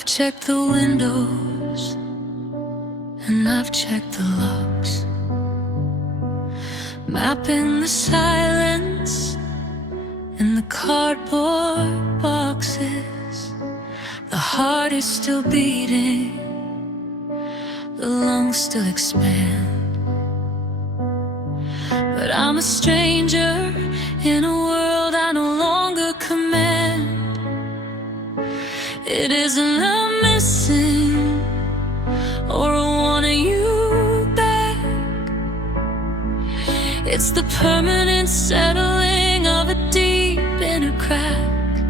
I've checked the windows and I've checked the locks, mapping the silence in the cardboard boxes. The heart is still beating, the lungs still expand. But I'm a stranger in a world I no longer command. It isn't a missing or a wanting you back. It's the permanent settling of a deep inner crack.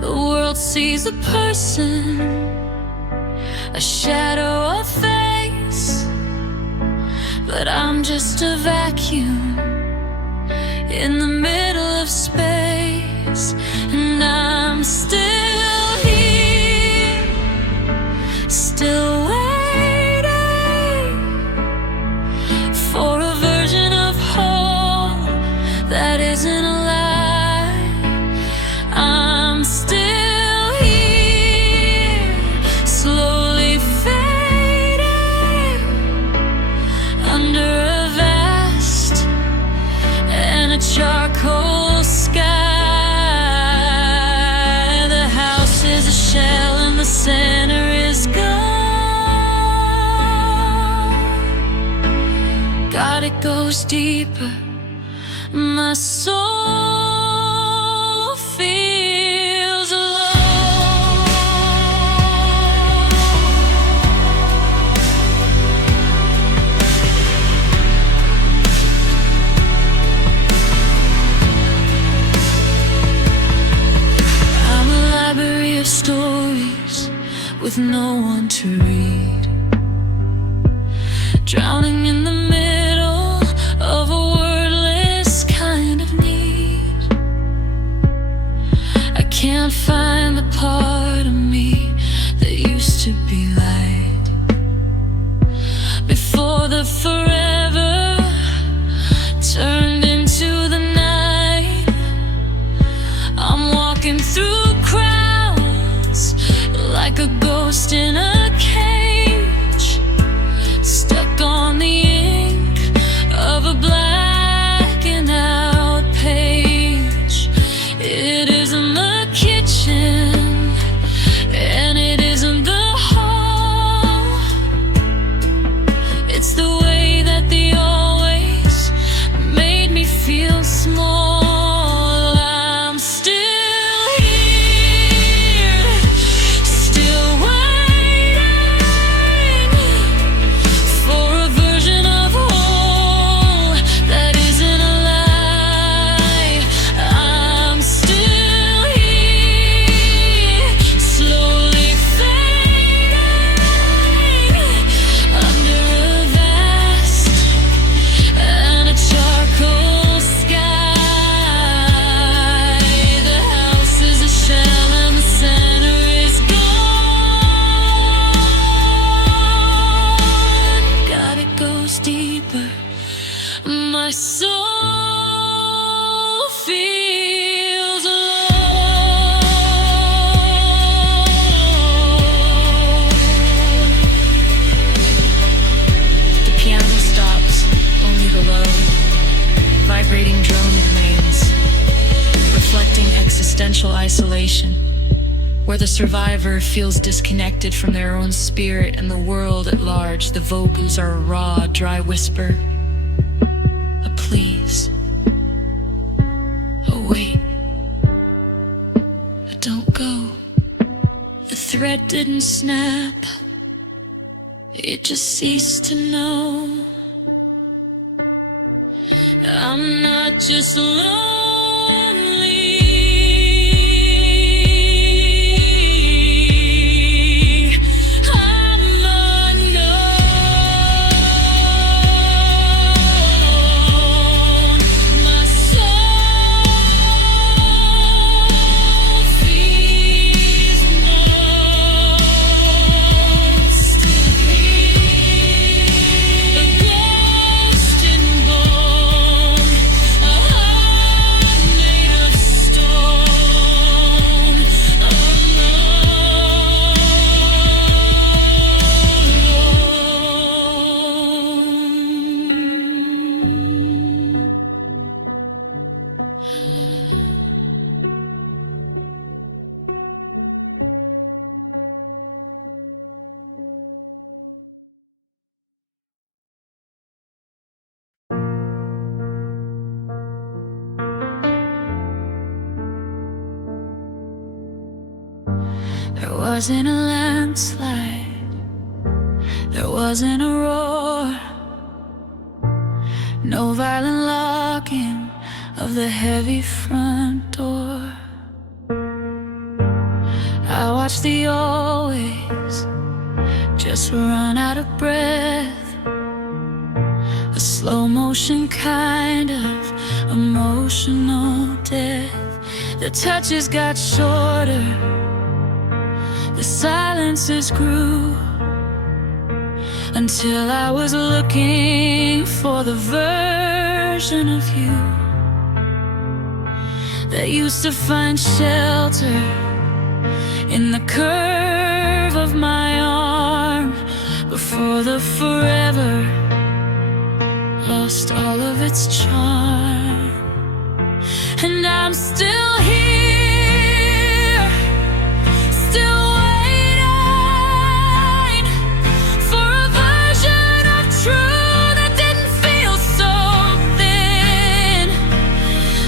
The world sees a person, a shadow, a face, but I'm just a vacuum in the middle of space. And I'm still here, still waiting for a version of whole that isn't a lie. I'm still here, slowly fading under a vast and a charcoal sky. The house is a shell and the center is gone. God, it goes deeper. My soul feels alone. I'm a library of stories with no one to read, drowning in the middle of a wordless kind of need. I can't find the part of me that used to be light before the forever turned into the night. I'm walking through crowds like a ghost in a cage, stuck on the ink of a blackened out page. It isn't the kitchen and it isn't the hall. It's the way that they always made me feel small. I'm still here, still waiting for a version of whole that isn't a lie. I'm still here, slowly fading under a vast and a charcoal sky. The house is a shell and the center is gone. God, it goes deeper. My soul feels alone. The piano stops, only the low, vibrating drone remains, reflecting existential isolation, where the survivor feels disconnected from their own spirit and the world at large. The vocals are a raw, dry whisper, a please, a wait, a don't go. The thread didn't snap, it just ceased to know. I'm not just lonely, I'm unknown. My soul feels known. Still here, a ghost in bone, a heart wasn't a landslide, there wasn't a roar, no violent locking of the heavy front door. I watched the always just run out of breath, a slow motion kind of emotional death. The touches got shorter, the silences grew, until I was looking for the version of you that used to find shelter in the curve of my arm, before the forever lost all of its charm. And I'm still here, still waiting for a version of true that didn't feel so thin.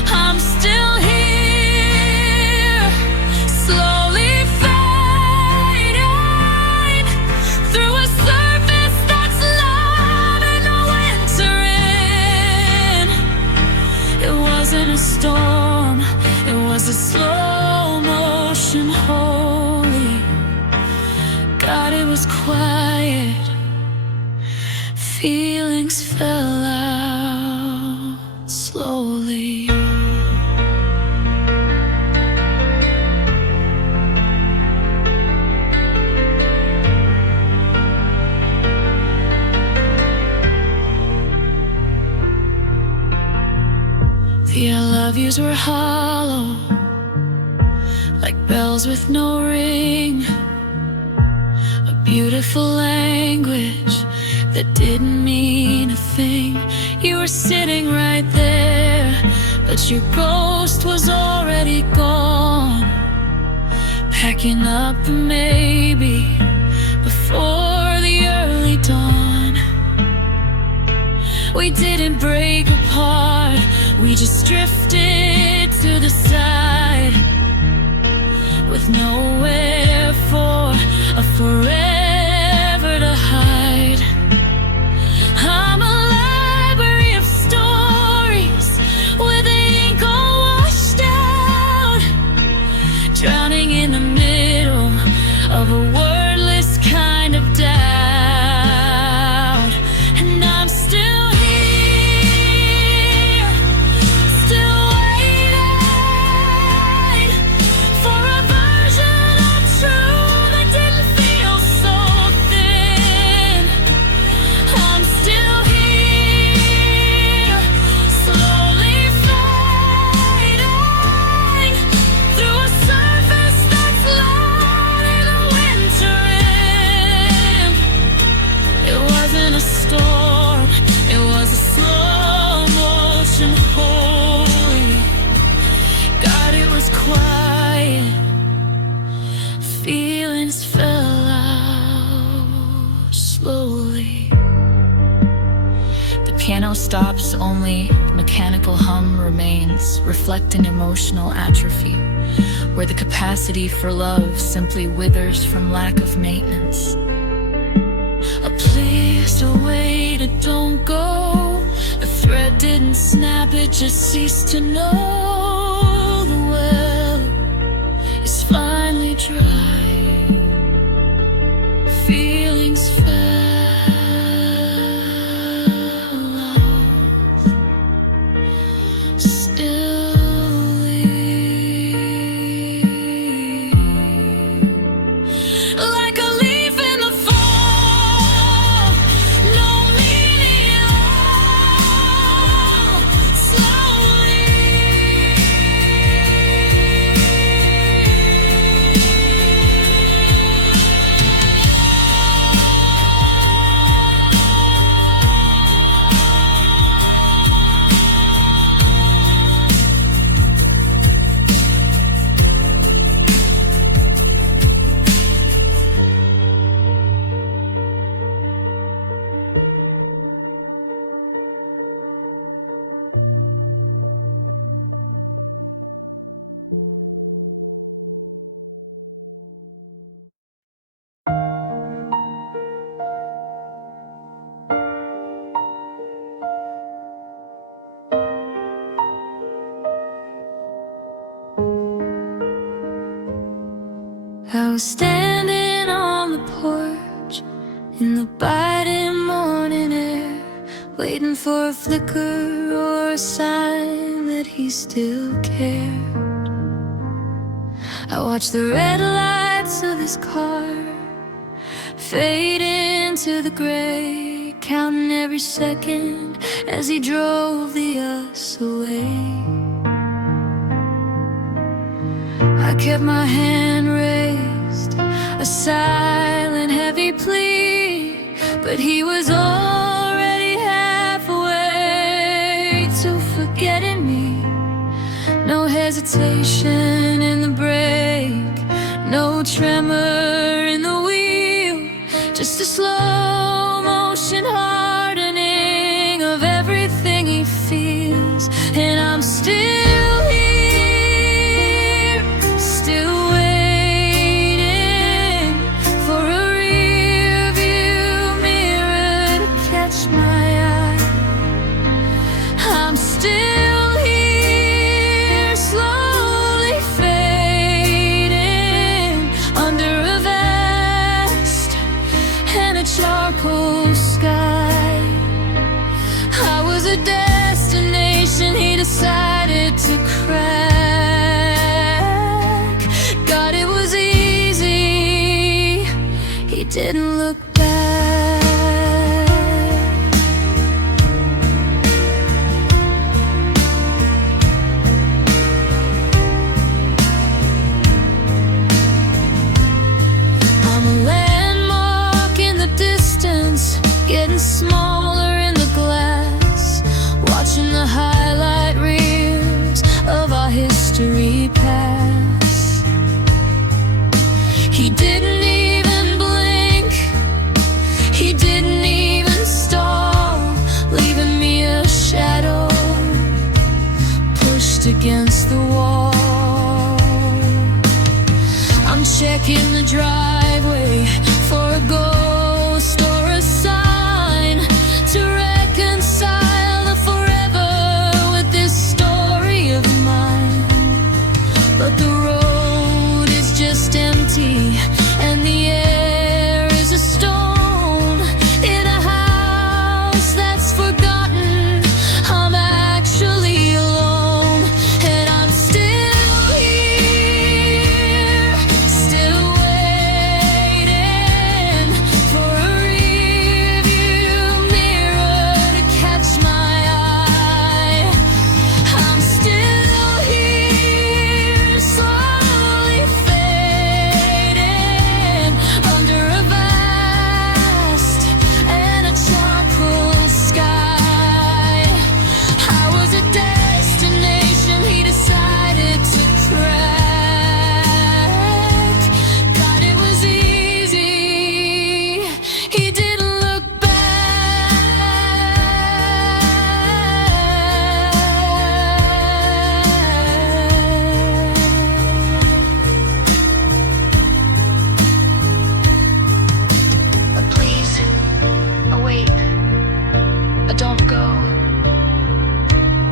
I'm still here, slowly fading through a surface that's love and no winter in. It wasn't a storm, it was a slow motion holy. God, it was quiet, feelings fell out slowly. The I love yous were hollow, like bells with no ring, a beautiful language that didn't mean a thing. You were sitting right there, but your ghost was already gone, packing up maybe before the early dawn. We didn't break apart, we just drifted to the side, with nowhere for a forever to hide. I'm a library of stories where the ink all washed out, drowning in the middle of a wordless kind of doubt. And I'm still here, still waiting for a version of true that didn't feel so thin. I'm still here, slowly fading through a surface that's louder than winter in. It wasn't a storm, it was a slow motion holy. God, it was quiet, feelings fell out slowly. The piano stops, only mechanical hum remains, reflecting emotional atrophy, where the capacity for love simply withers from lack of maintenance. Please don't wait, it don't go. The thread didn't snap, it just ceased to know. The well is finally dry, feelings fell out, still like a leaf in the fall, no meaning at all, slowly. was standing on the porch in the biting morning air, waiting for a flicker or a sign that he still cared. I watched the red lights of his car fade into the gray, counting every second as he drove the us away. I kept my hand raised, a silent, heavy plea, but he was already halfway to forgetting me. No hesitation in the brake, no tremor in the wheel, just a slow motion hardening of everything he feels. And I'm still here, still waiting for a rear view mirror to catch my eye. I'm still here, slowly fading under a vest and a charcoal sky. I was a destination he decided to crack. God, it was easy, he didn't look back. I'm a landmark in the distance, getting smaller in the glass, watching the highlight reels of our history pass. He didn't even blink, he didn't even stall, leaving me a shadow pushed against the wall. I'm checking the driveway for a ghost or a sign to reconcile the forever with this story of mine. But the road is just empty and the air is a stone in a house that's forgotten. I'm actually alone, and I'm still here, still waiting for a rear view mirror to catch my eye. I'm still here, slowly fading under a vast and a charcoal sky. I was a destination he decided to crack. God, it was easy, he didn't look back. Please, wait, don't go.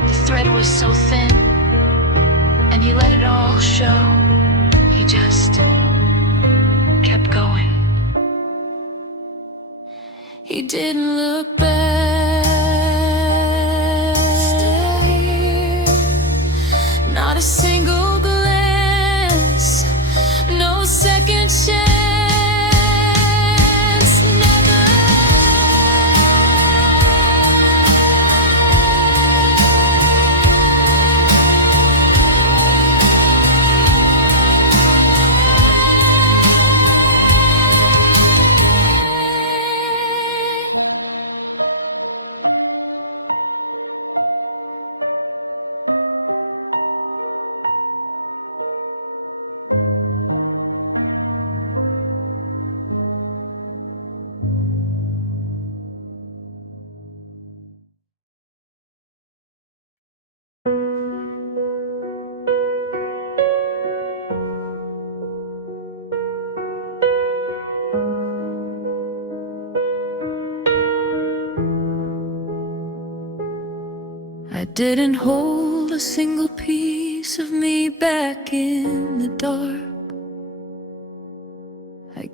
The thread was so thin, and he let it all show. He just kept going. He didn't look back. Still here, not a single glance, no second chance, never. I didn't hold a single piece of me back in the dark.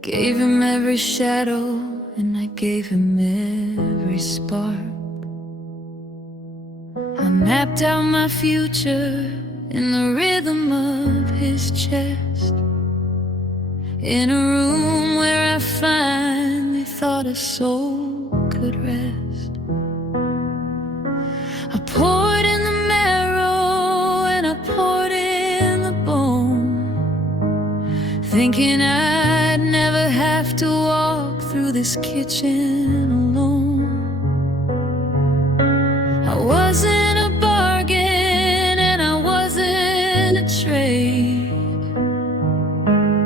Gave him every shadow, and I gave him every spark. I mapped out my future in the rhythm of his chest, in a room where I finally thought a soul could rest. I poured in the marrow and I poured in the bone, thinking I'd never have to walk through this kitchen alone. I wasn't a bargain and I wasn't a trade,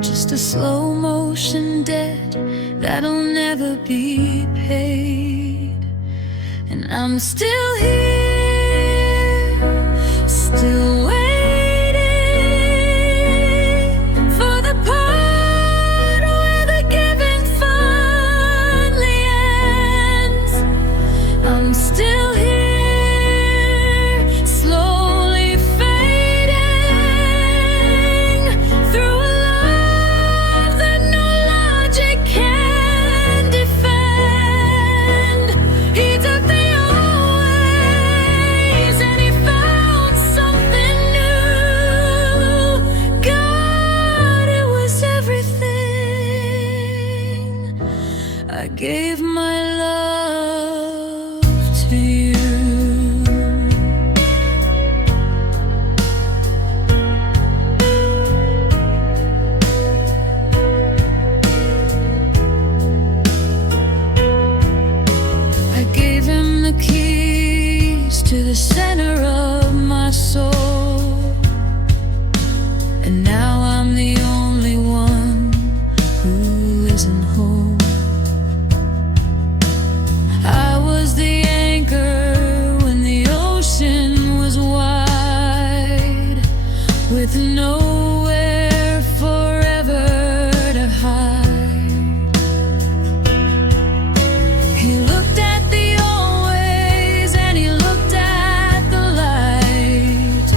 just a slow motion debt that'll never be paid. And I'm still here, still waiting for the part where the giving finally ends. I'm still here, slowly fading through a love that no logic can defend. He took the old ways and he found something new. God, it was everything. I gave my love to you. I gave him the keys to the center of my soul, and now I'm the only one who isn't home. I was the anchor when the ocean was wide, with nowhere forever to hide. He looked at the old ways and he looked at the light,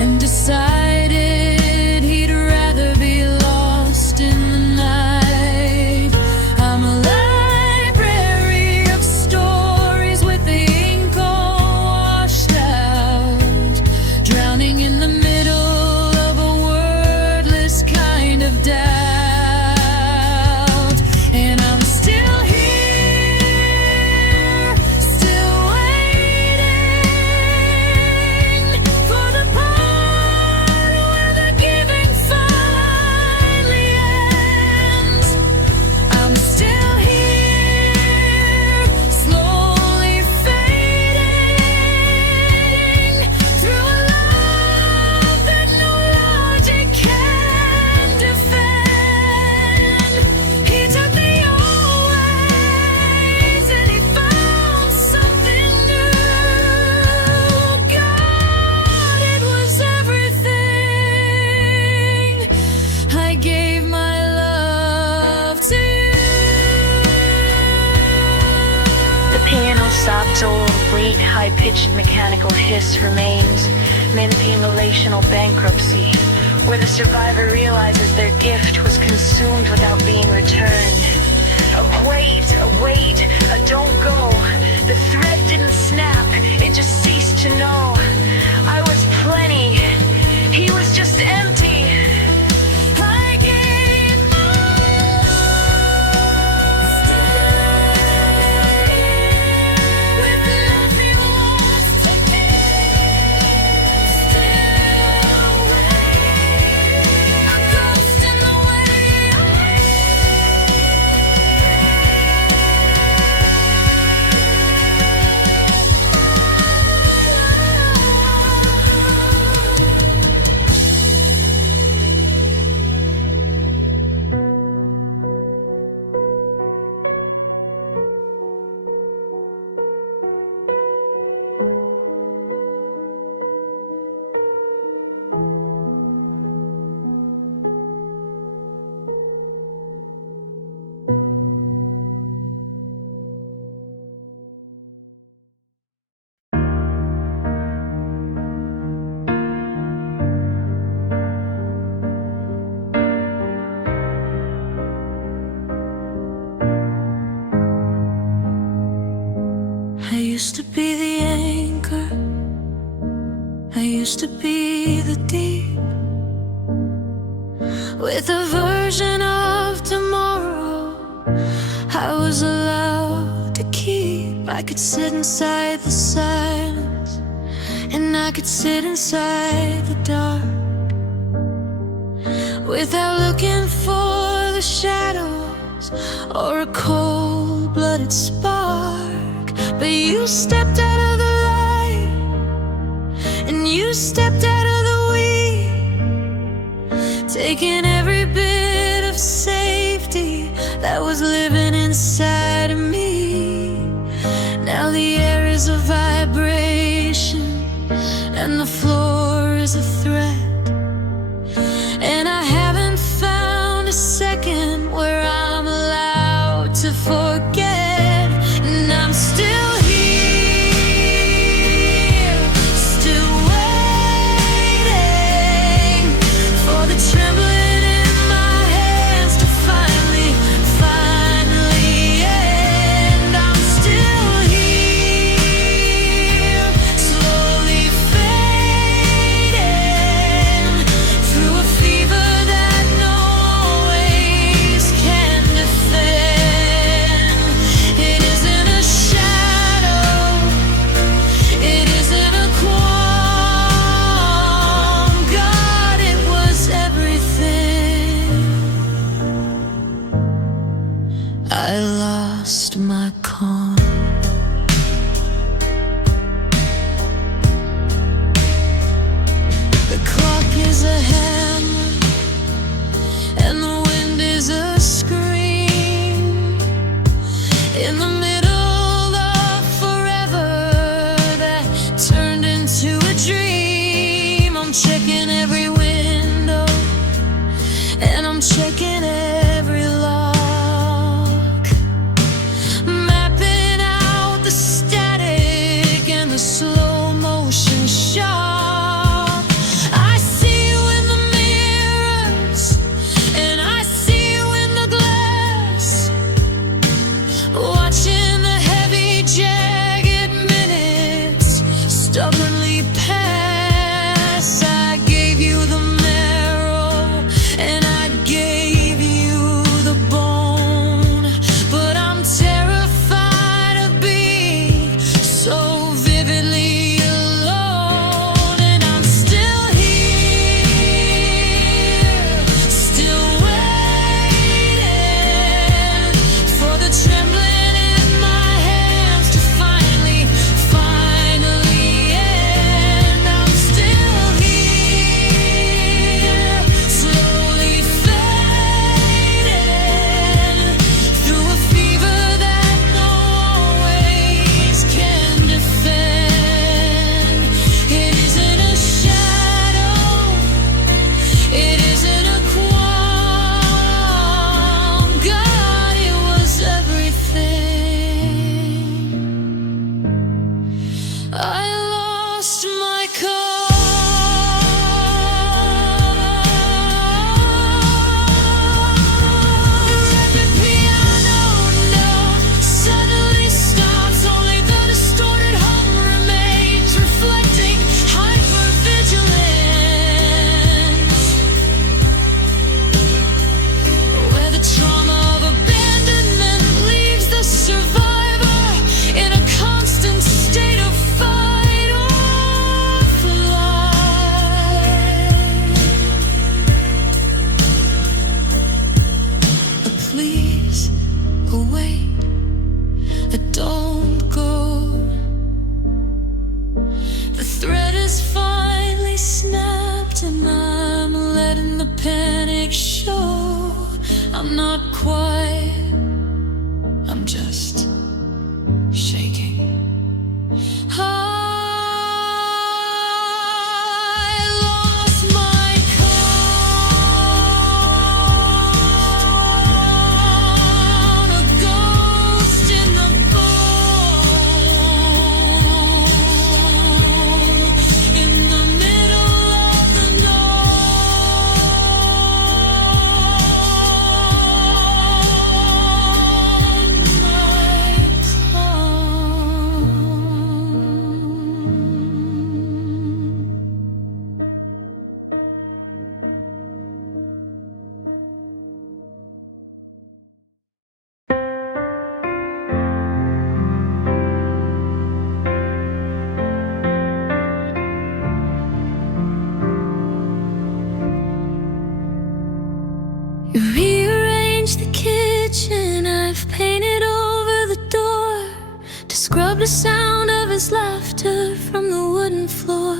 and decided he'd rather be lost in the night. I'm a library of stories with the ink all washed out, drowning in the middle of a wordless kind of doubt. And I'm still here, still waiting for the part where the giving finally ends. I'm still here, slowly fading through a love that no logic can defend. He took the old ways and he found something new. God, it was everything. I gave my love to you. The piano stopped, old, late, high-pitched mechanical hiss remains, mid-accumulational bankruptcy, where the survivor realizes their gift was consumed without being returned. Wait, don't go. The thread didn't snap, it just ceased to know. I was plenty, he was just empty. I gave my love with nothing lost to give. Still waiting, a ghost in the way. used to be the anchor, I used to be the deep, with a version of tomorrow I was allowed to keep. I could sit inside the silence, and I could sit inside the dark, without looking for the shadows or a cold-blooded spark. But you stepped out of the light, and you stepped out of the weed, taking every bit of safety that was living inside of me. Now the air is a vibration, and the floor is a threat, and I haven't found a second where I'm allowed to forget. And I'm still here, still waiting for the trembling in my hands to finally end. I'm still here, slowly fading through a fever that no ways can defend. It isn't a shadow, it isn't a qualm. God, it was everything. I lost my calm. The clock is a hammer, and the wind is a scream. In the middle of forever that turned into a dream. I'm checking every window, and I'm checking every lock, mapping out the static and the slow motion shot. I see you in the mirrors, and I see you in the glass, watching the heavy, jagged minutes stubbornly pass. I gave you the marrow, and I gave you the bone, but I'm terrified of being so vividly alone. And I'm still here, still waiting for the trembling in my hands to finally end. I'm still here, slowly fading through a fever that no ways can defend. It isn't a shadow, it isn't a qualm. God, it was everything. I lost my the piano note suddenly stops, only the distorted hum remains, reflecting hypervigilance, where the trauma of abandonment leaves the survivor in a constant state of fight or flight. But please await, don't go. The thread is finally snapped, and I'm letting the panic show. I'm not quiet, I'm just shaking. I lost my calm, a ghost in the bone, in the middle of the night. the sound of his laughter from the wooden floor.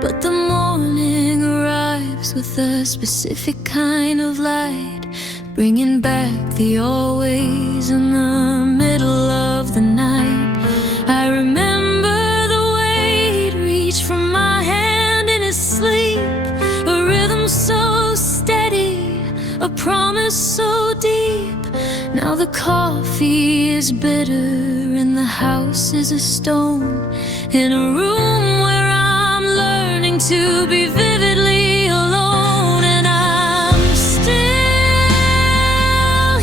But the morning arrives with a specific kind of light, bringing back the always in the middle of the night. I remember the way he'd reach for my hand in his sleep, a rhythm so steady, a promise so deep. Now the coffee is bitter and the house is a stone, in a room where I'm learning to be vividly alone. And I'm still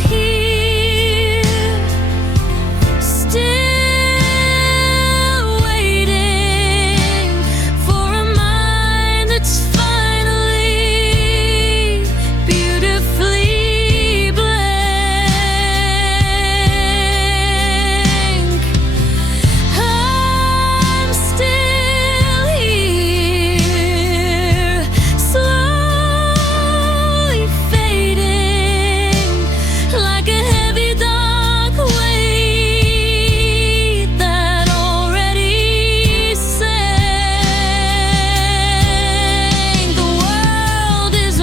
here, still waiting for a mind that's finally beautifully blank. I'm still here, slowly fading, like a heavy dark weight that already sank. The world is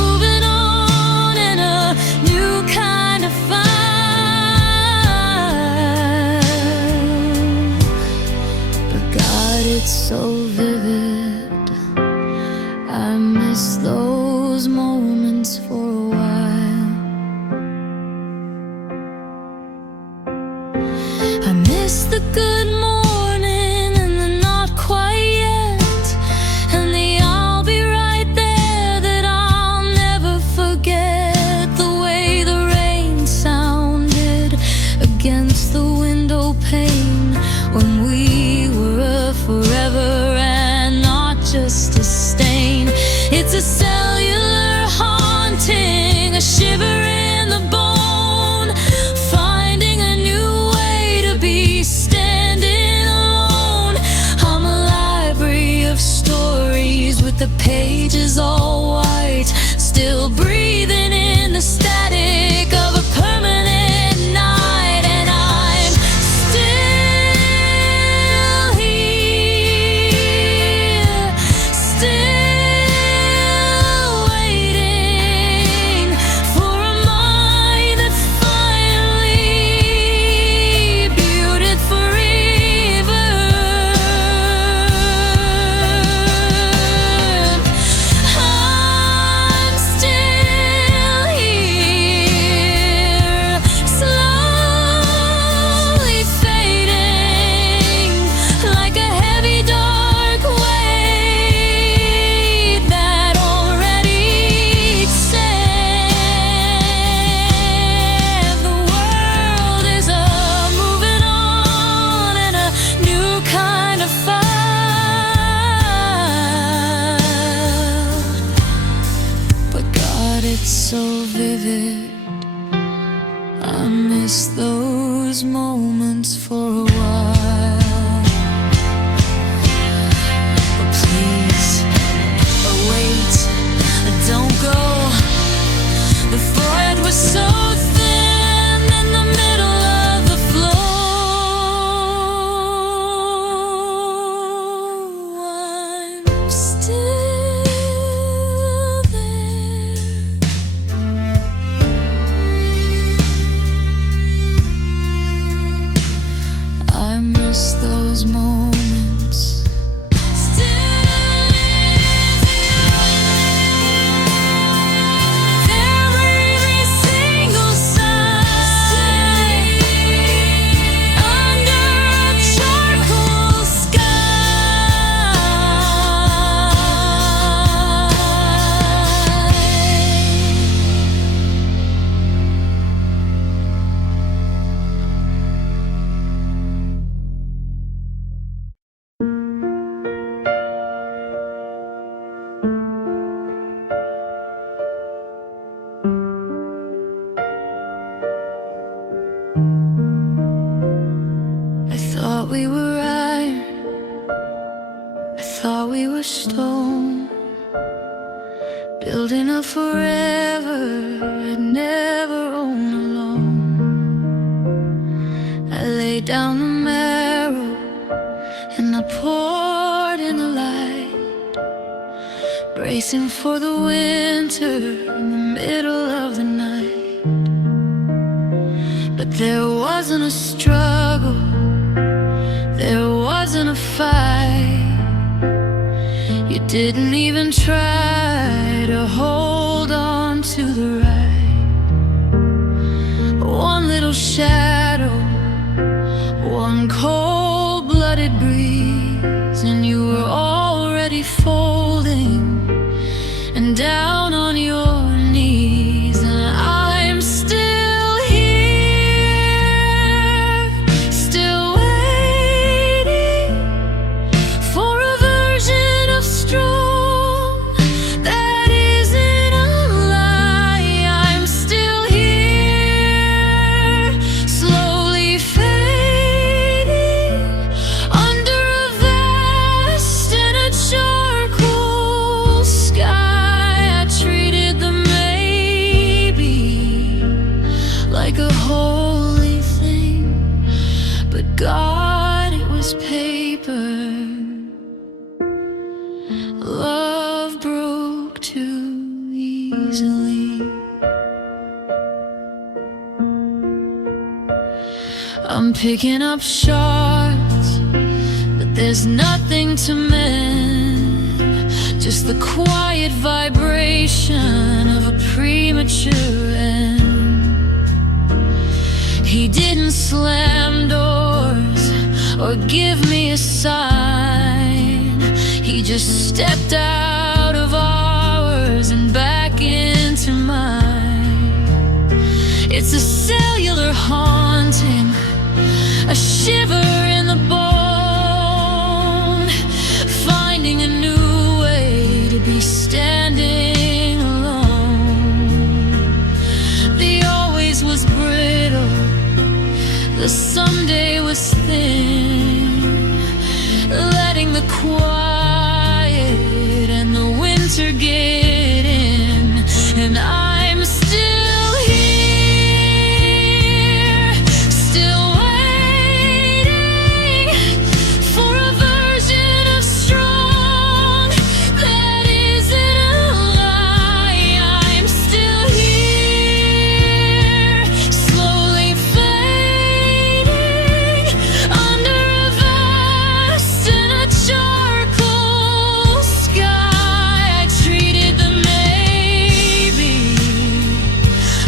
moving on in a new kind of fire. But God, it's so vivid, I miss those moments for a while. I miss the good morning and the not quite yet, and the I'll be right there that I'll never forget. The way the rain sounded against the window pane when we were a forever and not just a stain. It's a cellular haunting, a shiver in the bone, finding a new way to be standing alone. I'm a library of stories with the pages all white, still breathing in the static of a permanent night. And I'm still here, still waiting for a mind that's finally beautifully burned. I'm still here, slowly fading, like a heavy dark weight that already sank. The world is moving on in a new kind of fire. But God, it's so vivid, I miss those moments for a while. But please, wait, don't go. The thread was so thin in the middle of the flow. I'm still there. I miss those moments. Still every single sigh under a charcoal I thought we were iron, I thought we were stone, building a forever I'd never own alone. I laid laid down the marrow and I poured in the light, bracing for the winter in the middle of the night. But there wasn't a struggle, there wasn't a fight. You didn't even try to hold on to the right. One little shadow, one cold-blooded breeze, and you were already folding and down on your knees. And I'm still here, still waiting for a version of strong that isn't a lie. I'm still here, slowly fading under a vest and a charcoal sky. I treated the maybe like a holy thing, but God, it was paper. Love broke too easily. I'm picking up shards, but there's nothing to mend, just the quiet vibration of a premature end. He didn't slam doors or give me a sign. He just stepped out of ours and back into mine. It's a cellular haunting, a shiver in the bone, finding a new way to be standing alone. The always was brittle, the someday was thin, letting the quiet and the winter get in. And I'm still here, still waiting for a version of strong that isn't a lie. I'm still here, slowly fading under a vest and a charcoal sky. I treated the maybe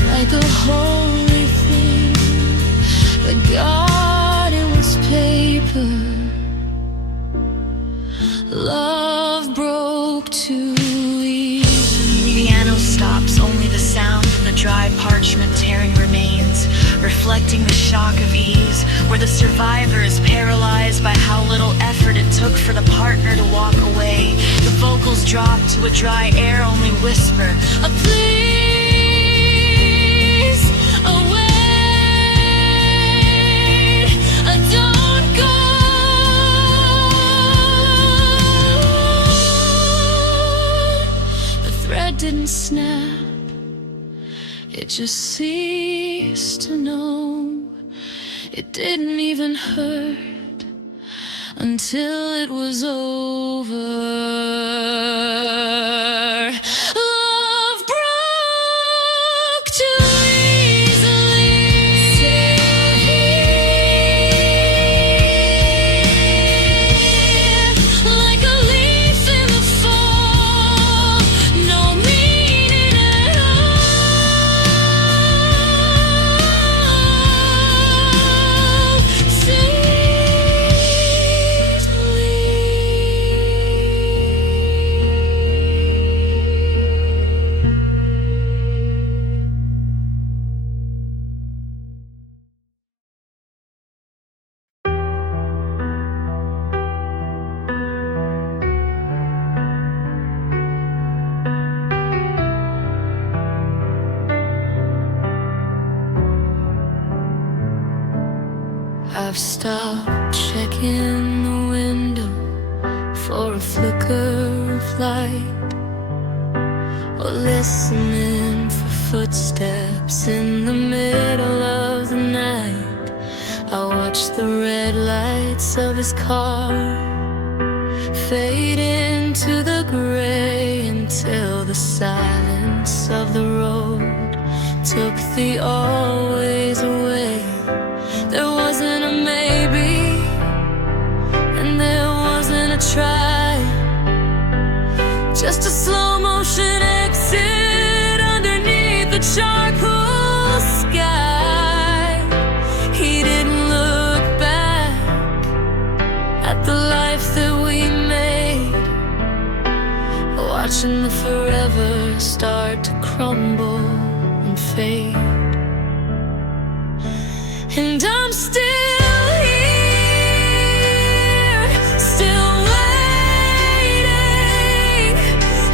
like a holy thing, but God, it was paper. Love broke too easily. Piano stops, only the sound of the dry parchment tearing remains, reflecting the shock of ease, where the survivor is paralyzed by how little effort it took for the partner to walk away. The vocals drop to a dry air-only whisper, a please, a wait, a don't go. The thread didn't snap, it just ceased to know. It didn't even hurt until it was over. Love broke too easily. Like a leaf in the fall, no meaning at all. I've stopped checking the window for a flicker of light, or listening for footsteps in the middle of the night. I watch watch the red lights of his car fade into the gray until the silence of the road took the always away. There wasn't a maybe, and there wasn't a try, just a slow motion exit underneath the charcoal sky. He didn't look back at the life that we made, watching the forever start to crumble and fade. And I'm still here, still waiting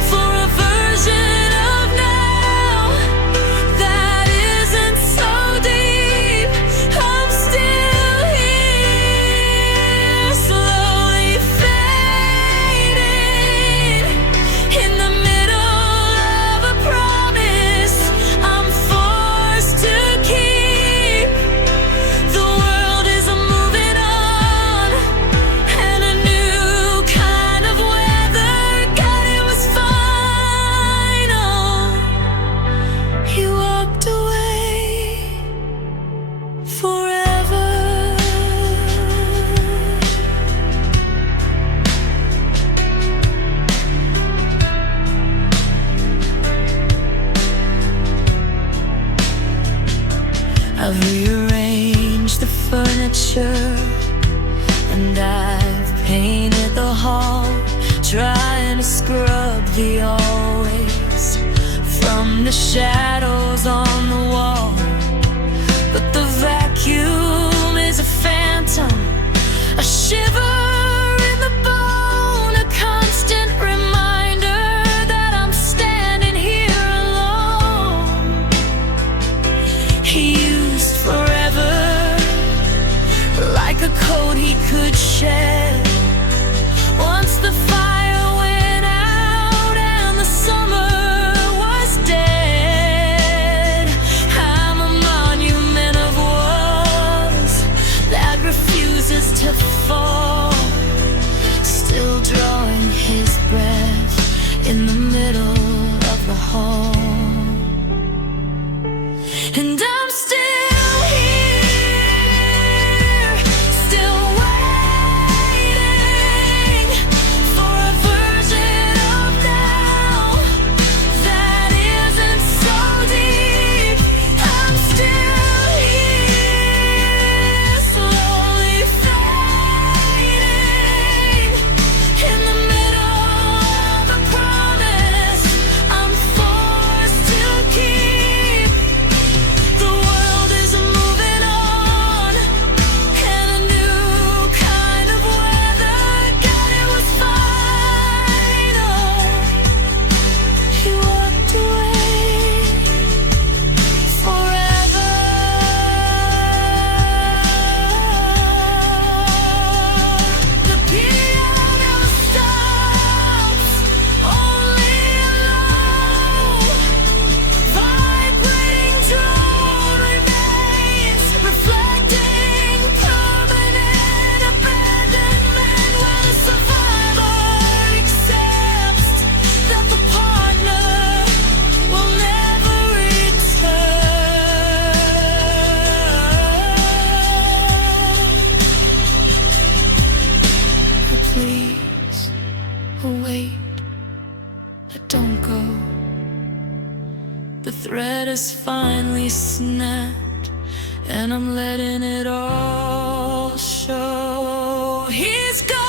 for a version of now that isn't so deep. I'm still here, slowly fading in the middle of a promise I'm forced to keep. The world is moving on, and a new kind of weather. God, it was final. He walked away forever. I've rearranged the furniture, and I've painted the hall, trying to scrub the always from the shadows on the wall. But the vacuum is a phantom, a shiver in the bone, a constant reminder that I'm standing here alone. He used forever like a coat he could shed. Once the fire went out and the summer was dead, I'm a monument of walls that refuses to fall, still drawing his breath in the middle of the hall. And I'm still here, still waiting for a version of now that isn't so deep. I'm still here, slowly fading in the middle of a promise I'm forced to keep. The world is moving on, and a new kind of weather. God, it was final. He walked away forever. The piano stops, only alone. Vibrating drone remains, reflecting permanent abandonment, where the survivor accepts that the partner will never return. But please, wait, don't go. The thread is finally snapped, and I'm letting it all show. He's gone.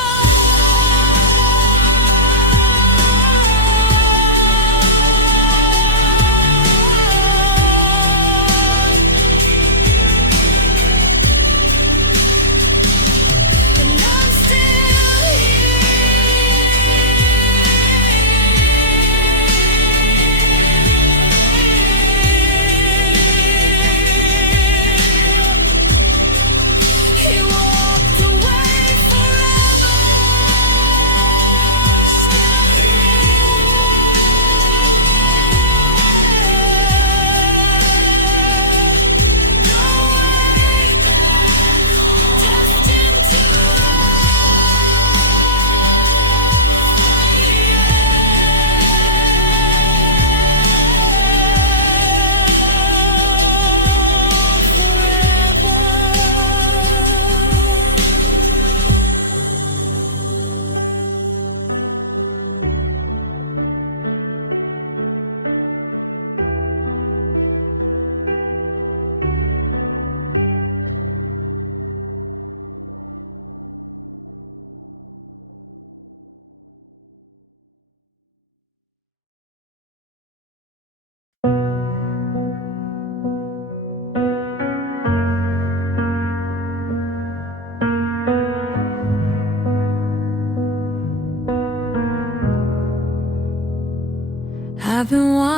And I'm still here. He walked away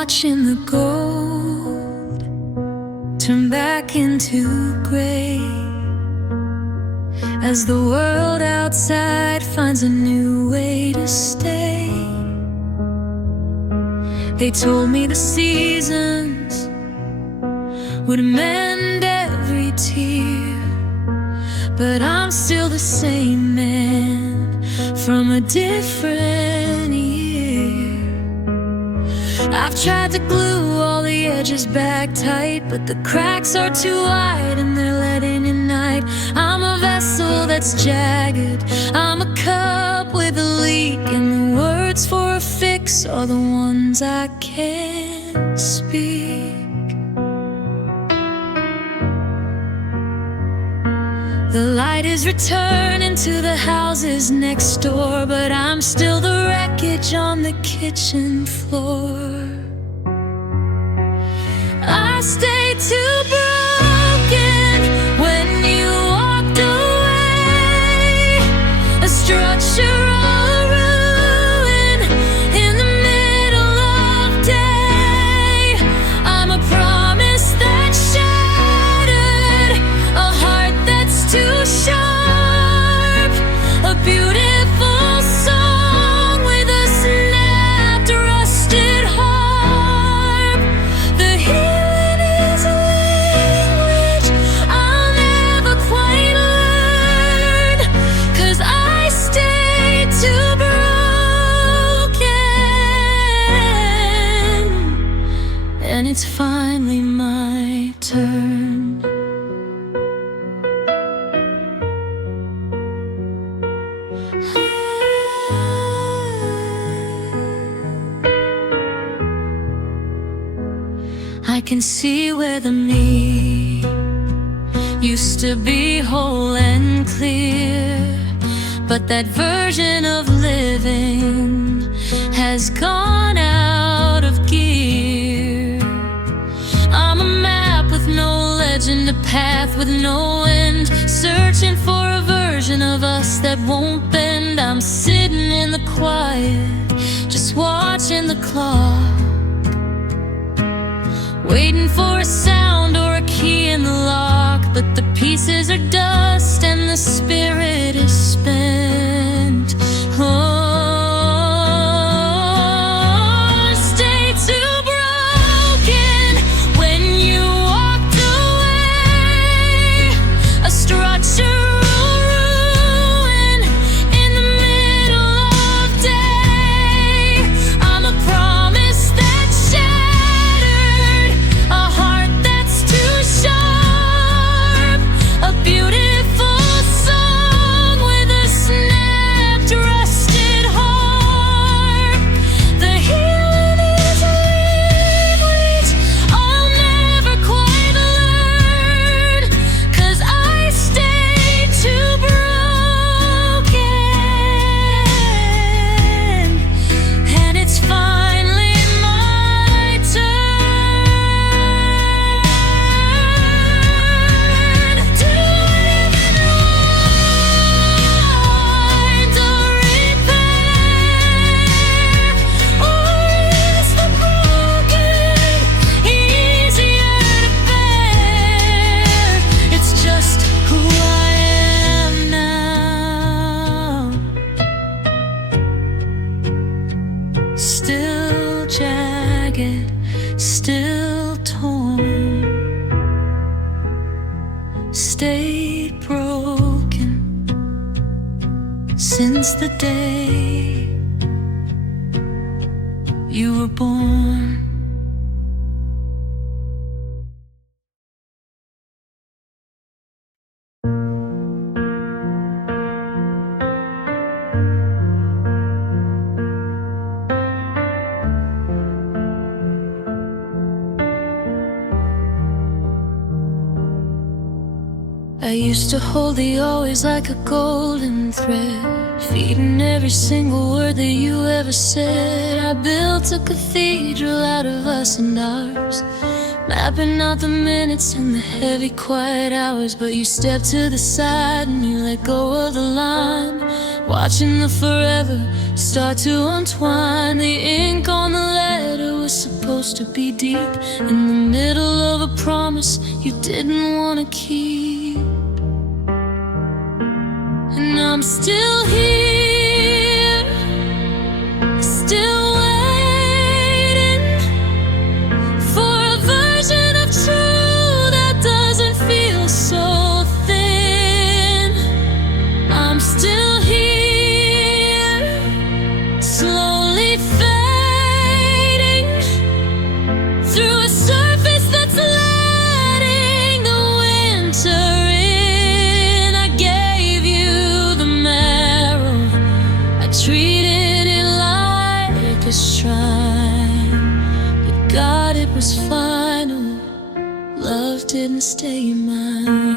watching the gold turn back into gray, as the world outside finds a new way to stay. They told me the seasons would mend every tear, but I'm still the same man from a different year. I've tried to glue all the edges back tight, but the cracks are too wide and they're letting in night. I'm a vessel that's jagged, I'm a cup with a leak, and the words for a fix are the ones I can't speak. The light is returning to the houses next door, but I'm still the wreckage on the kitchen floor. I stayed too broken when you walked away, a structural ruin in the middle of day. I'm a promise that shattered, a heart that's too sharp, a beautiful song with a snapped, rusted harp. The healing is a language I'll never quite learn, 'cause I stayed too broken, and it's finally my turn. I can see where the me used to be whole and clear, but that version of living has gone out of gear. I'm a map with no legend, a path with no end, searching for a version of us that won't bend. I'm sitting in the quiet, just watching the clock, waiting for a sound or a key in the lock, but the pieces are dust and the spirit is spent. Stay too broken when you walked away, a structural ruin in the middle of day. I'm a promise that shattered, a heart that's too sharp, a beautiful song with a snapped, rusted harp. The healing is a language I'll never quite learn, 'cause I stayed too broken, and it's finally my turn. Do it even wind or repair, or is the broken easier to bear? It's just who I am now, still jagged, still torn, stayed broken since the day you were born. I used to hold the always like a golden thread, feeding every single word that you ever said. I built a cathedral out of us and ours, mapping out the minutes and the heavy quiet hours. But you stepped to the side and you let go of the line, watching the forever start to untwine. The ink on the letter was supposed to be deep, in the middle of a promise you didn't want to keep. And I'm still here, still waiting for a version of true that doesn't feel so thin. I'm still here, slowly fading through a surface that's letting the winter in. I gave you the marrow, I treated it like a shrine, but God, it was final. Love didn't stay mine.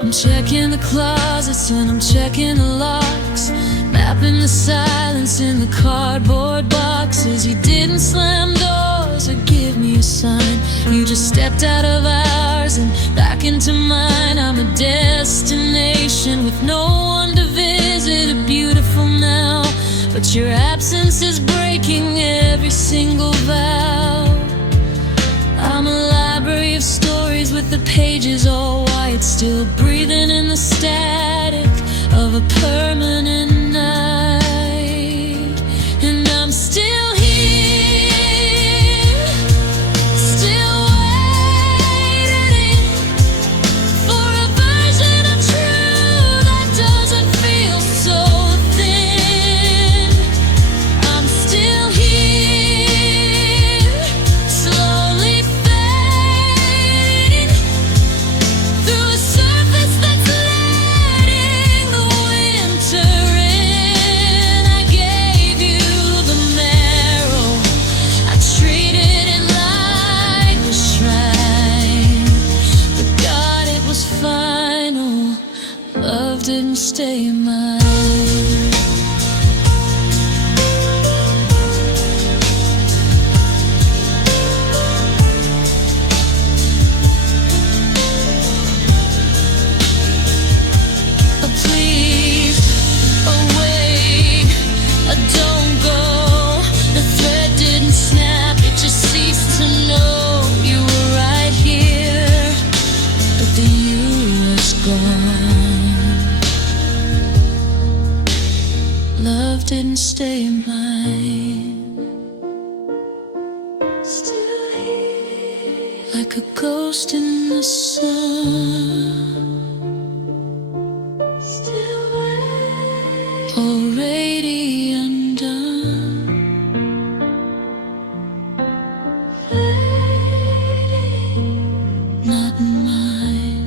I'm checking the closets and I'm checking the locks, mapping the silence in the cardboard boxes. You didn't slam doors or give me a sign, you just stepped out of ours and back into mine. I'm a destination with no one to visit, a beautiful now, but your absence is breaking every single vow. I'm a library of stories with the pages all white, still breathing in the static of a permanent night. And I'm still here, still waiting for a version of true that doesn't feel so thin. I'm still here, slowly fading through a surface that's letting the winter in. I gave you the marrow, I treated it like a shrine, but God, it was final. Love didn't stay mine. Please, away, don't go. The thread didn't snap, it just ceased to know you were right here, but the you was gone. Love didn't stay mine. Still here, like a ghost in the sun, already undone, fading, not mine.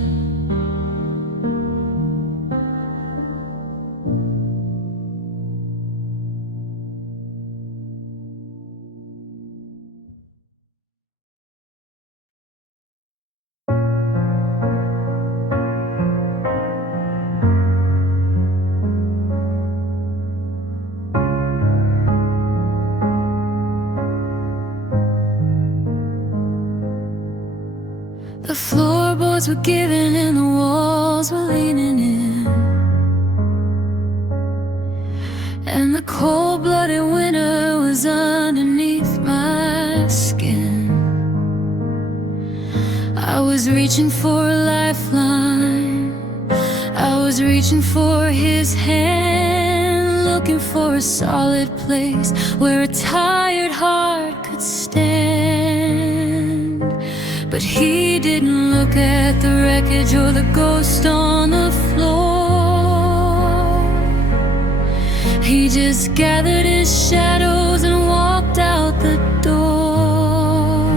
The floorboards were giving and the walls were leaning in, and the cold-blooded winter was underneath my skin. I was reaching for a lifeline, I was reaching for his hand, looking for a solid place where a tired heart could stand. But he didn't look at the wreckage or the ghost on the floor. He just gathered his shadows and walked out the door.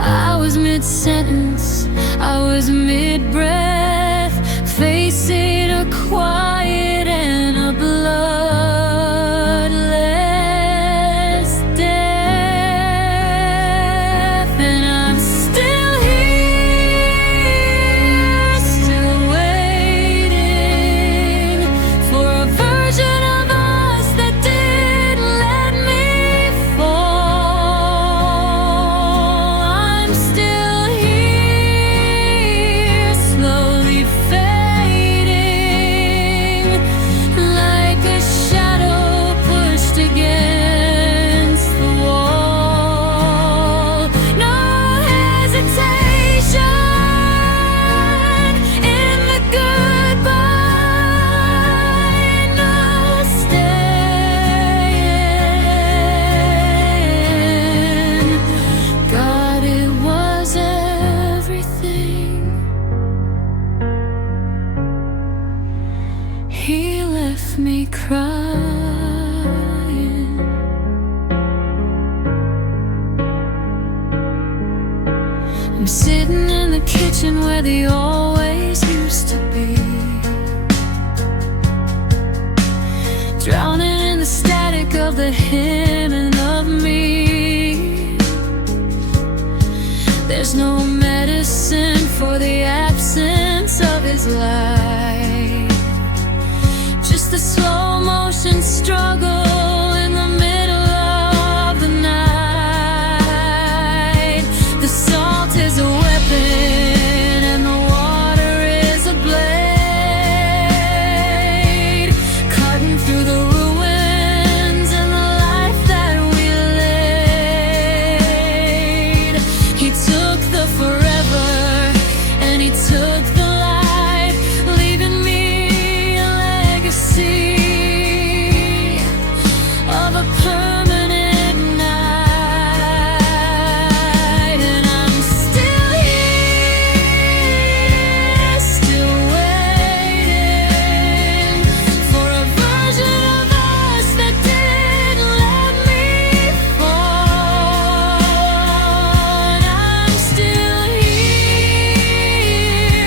I was mid-sentence, I was mid-breath, facing a quiet and a bloodless death. And I'm still here, still waiting for a version of us that didn't let me fall. I'm sitting in the kitchen where they always used to be, drowning in the static of the him and of me. There's no medicine for the absence of his light, just the slow motion struggle in the middle of the night. The salt is a weapon and the water is a blade, cutting through the ruins and the life that we laid. He took the forever and he took the life, leaving me a legacy of a permanent night. And I'm still here, still waiting for a version of us that didn't let me fall. And I'm still here,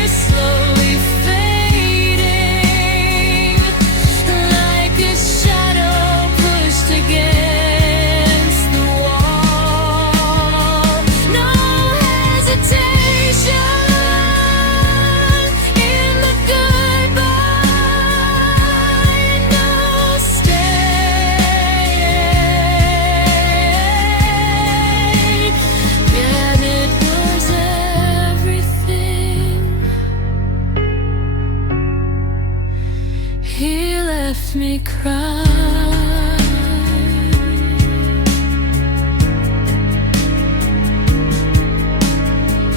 slowly fading, like a shadow pushed against the wall. No hesitation in the goodbye, no staying. Yeah, it was everything. He left me crying.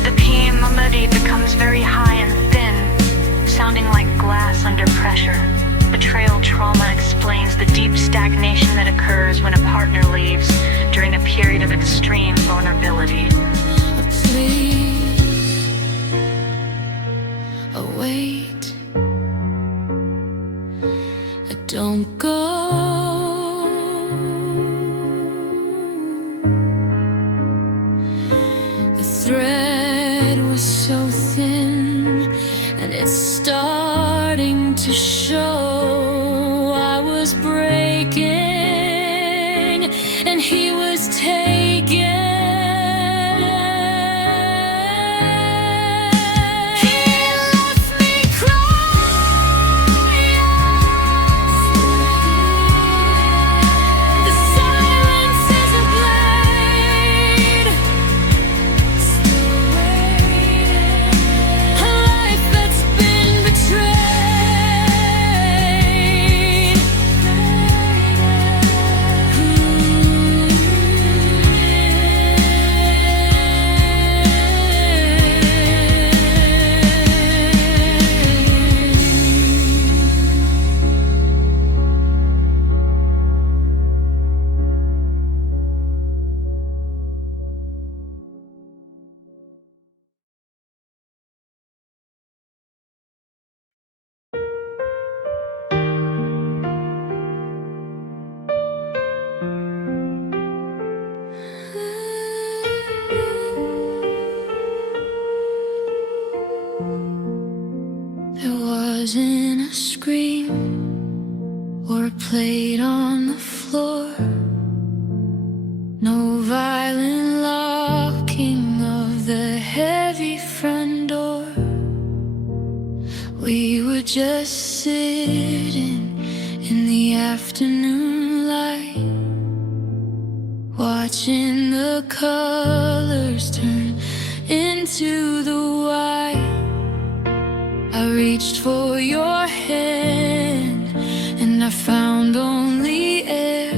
The PM melody becomes very high and thin, sounding like glass under pressure. Betrayal trauma explains the deep stagnation that occurs when a partner leaves during a period of extreme vulnerability. Please, wait. Don't go. The thread was so thin, and it's starting to show. I was breaking, and he was taken. He left me crying. The silence is a blade, still waiting. A life that's been betrayed. There wasn't a scream or a plate on the floor, no violent locking of the heavy front door. We were just sitting in the afternoon light, watching the colors turn into the white. I reached for your hand and I found only air,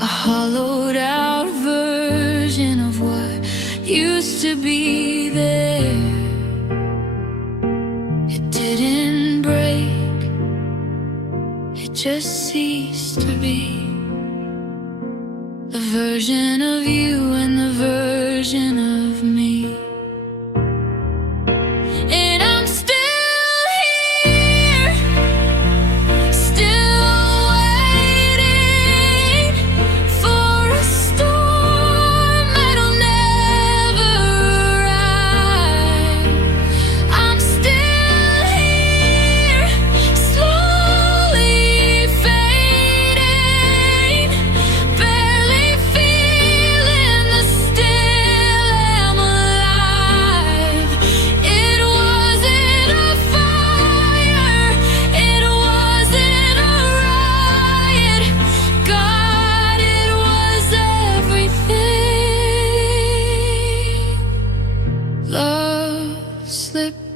a hollowed out version of what used to be there. It didn't break, it just ceased to be. The version of you and the version of me. And I'm still here, still waiting for a storm that'll never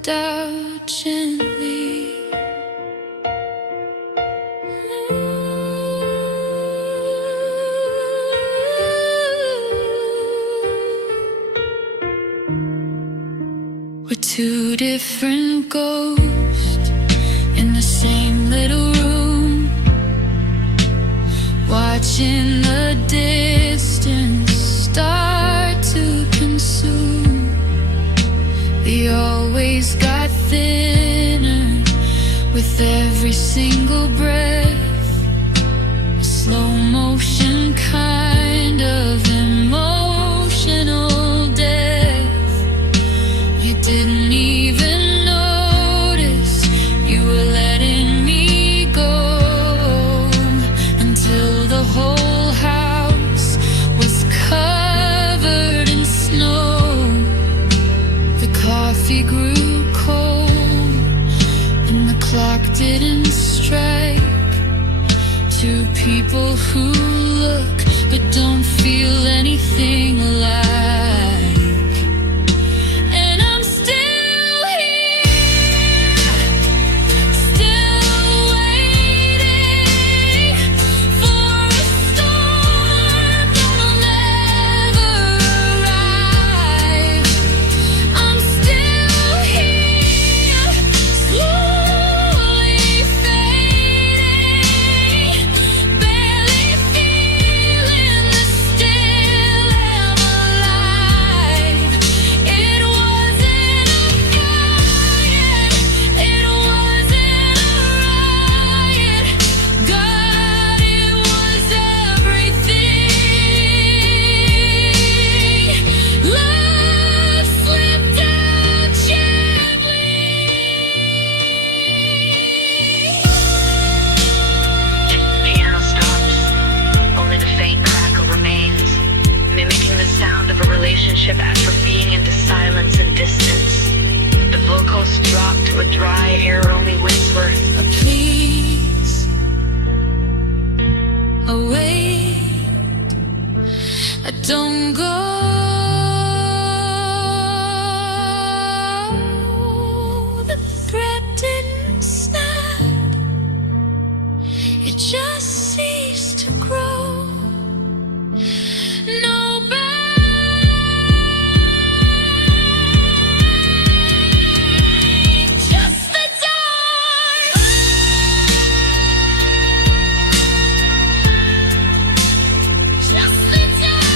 out gently. We're two different ghosts in the same little room, watching the distance start to consume. The always got thinner with every single breath, a slow motion kind of emotional death. You didn't even notice you were letting me go until the whole house was covered in snow. The coffee grew cold and the clock didn't strike. Two people who look but don't feel anything alike. And I'm still here, still waiting for a storm that'll never arrive. I'm still here, slowly fading, barely feeling the still am alive. It wasn't a riot, it wasn't a riot. God, it was everything. Love slipped out gently. Piano stops. Only the faint crackle remains, mimicking the sound of a relationship atrophying into silence and distance. The vocals drop to a dry, air-only whisper. Please, wait, don't go. The thread didn't snap, it just ceased to grow. No bang, just the dark. Just the dark.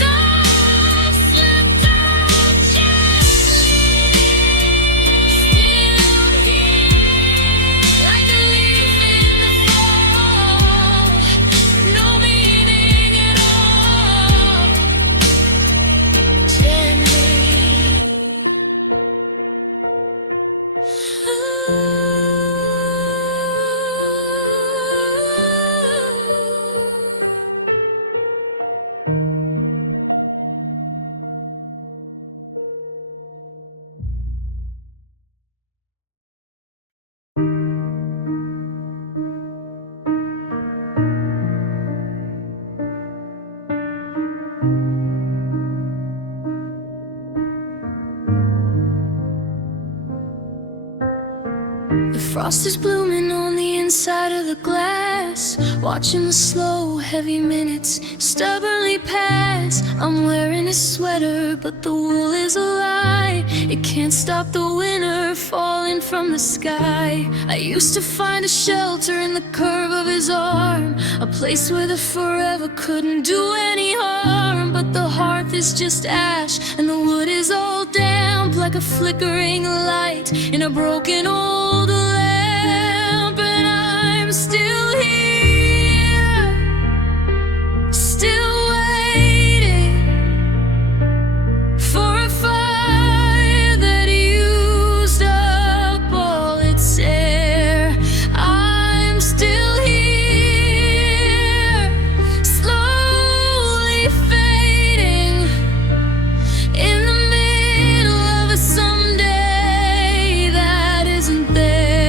No slipped out gently. Still here, like a leaf in the fall. No meaning at all. Gently. The frost is blooming on the inside of the glass, watching the slow, heavy minutes stubbornly pass. I'm wearing a sweater, but the wool is a lie. It can't stop the winter falling from the sky. I used to find a shelter in the curve of his arm, a place where the forever couldn't do any harm. But the hearth is just ash, and the wood is all damp, like a flickering light in a broken old lamp. And I'm still here, still waiting for a fire that used up all its air. I'm still here, slowly fading in the middle of a someday that isn't there.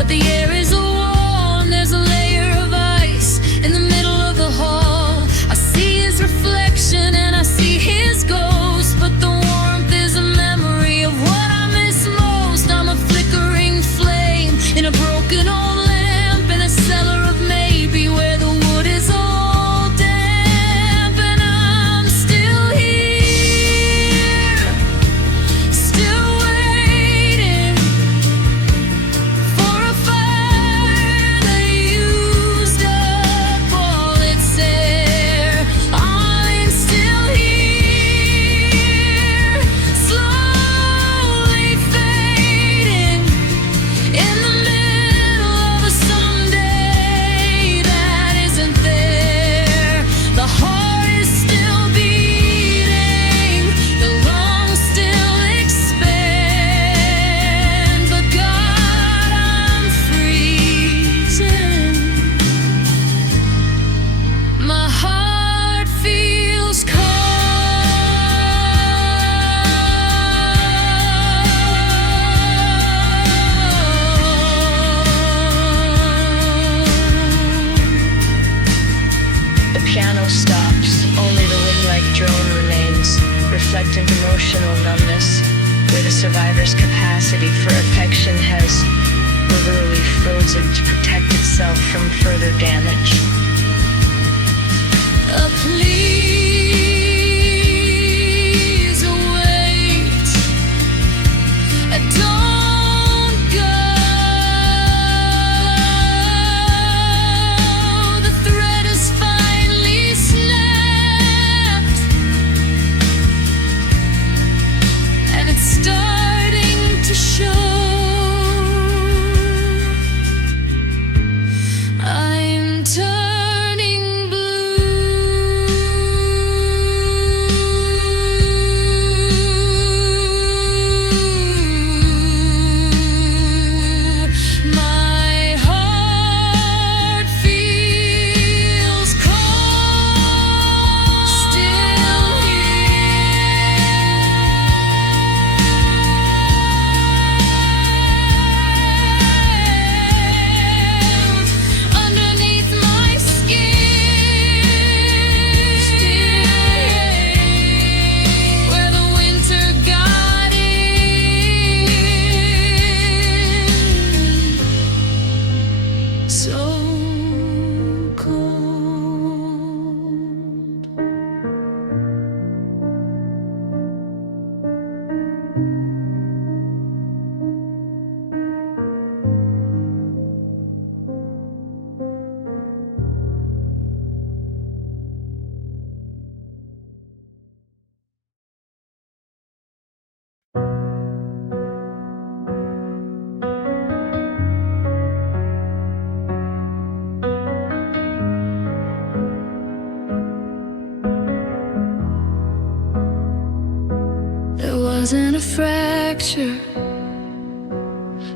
but the air is a wall and there's a layer of ice in the middle of the hall. I see his reflection and I see his ghost, but the warmth is a memory of what I miss most. I'm a flickering flame in a broken old lamp in a cellar of maybe where the wood is all damp. And I'm still here, still waiting for a fire that used up all its air. I'm still here, slowly fading in the middle of a someday that isn't there. The heart is still beating, the lungs still expand, but God, I'm freezing. My heart feels cold. The piano stops, only the wind-like drone remains, reflecting emotional numbness, where the survivor's capacity for affection has literally frozen to protect itself from further damage. Please wait, don't go. The thread is finally snapped, and it's starting to show. I'm turning blue. My heart feels cold. Still here, underneath my skin, where the winter got in. So cold. There wasn't a fracture,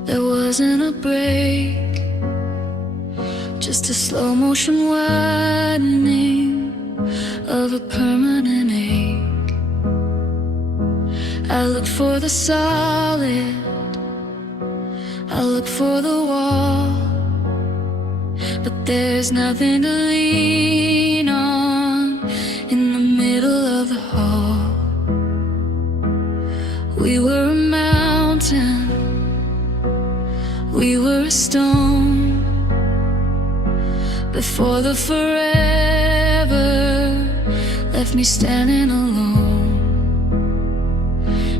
there wasn't a break, just a slow motion widening of a permanent ache. I look for the solid, I look for the wall, but there's nothing to lean on in the middle of the hall. We were a mountain, we were a stone, before the forever left me standing alone.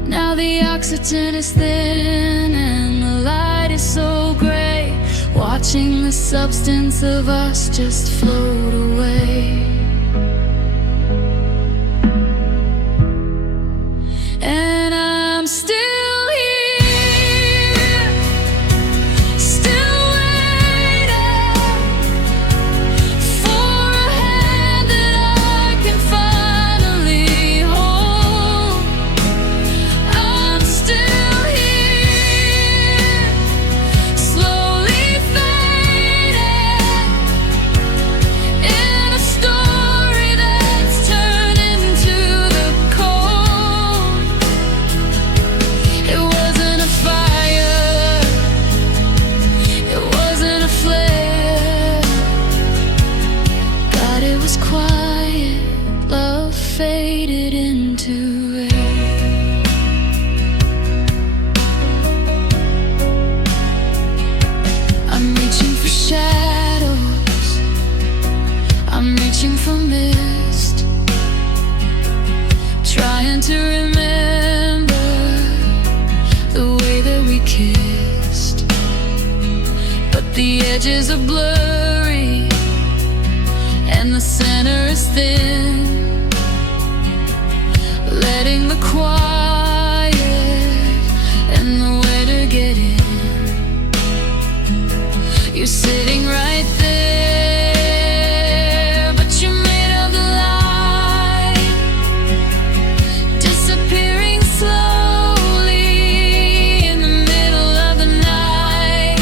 Now the oxygen is thin and the light is so gray, watching the substance of us just float away. And I'm still here, still waiting for a hand that I can finally hold. I'm still here, slowly fading in a storm. faded into air. I'm reaching for shadows, I'm reaching for mist, trying to remember the way that we kissed. But the edges are blurry and the center is thin, letting the quiet and the weather get in. You're sitting right there, but you're made of the light, disappearing slowly in the middle of the night.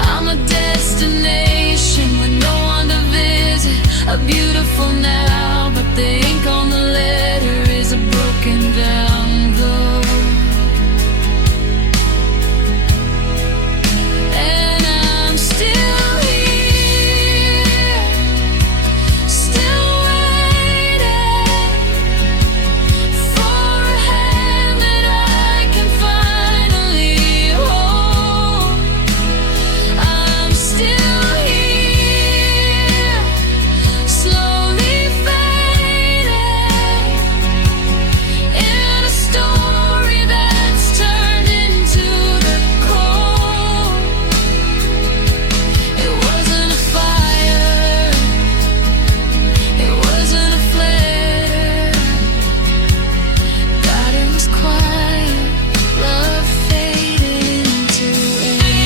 I'm a destination with no one to visit, a beautiful now, but the ink on the letter is a broken down glow. And I'm still here, still waiting for a hand that I can finally hold. I'm still here, slowly fading in a story that's turned into the cold. It wasn't a fire, it wasn't a flare. God, it was quiet, love faded into air.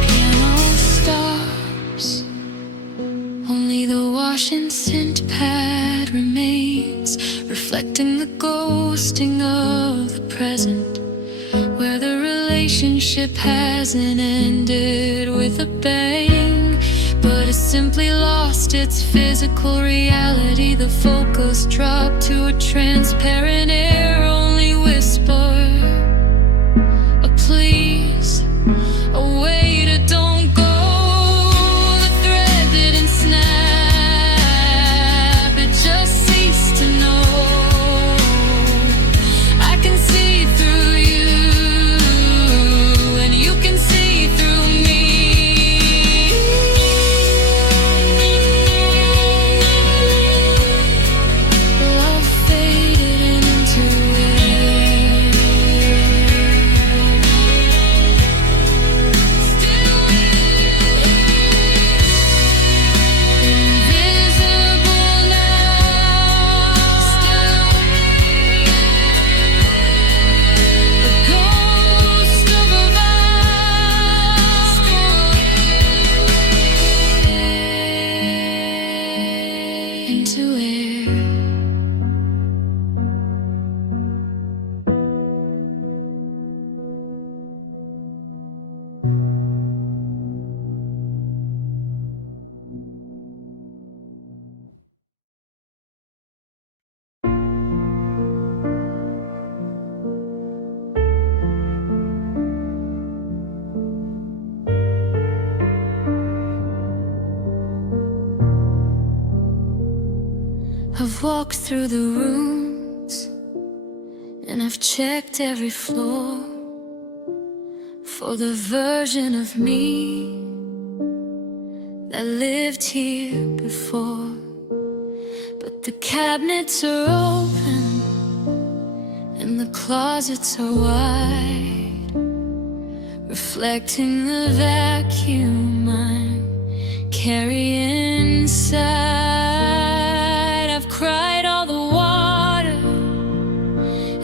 Piano stops, only the washing scent pad remains, reflecting the ghosting of the present, where the relationship hasn't ended with a bang, but it simply lost its physical reality. The focus dropped to a transparent air, only whisper a please, a wait, a don't go. The thread didn't snap, it just ceased to know. I can see through you, and you can see through me. Love faded into air. Still invisible now. Still the ghost of a vow. Into air. I've walked through the rooms and I've checked every floor for the version of me that lived here before. But the cabinets are open and the closets are wide, reflecting the vacuum I'm carrying inside. I've cried all the water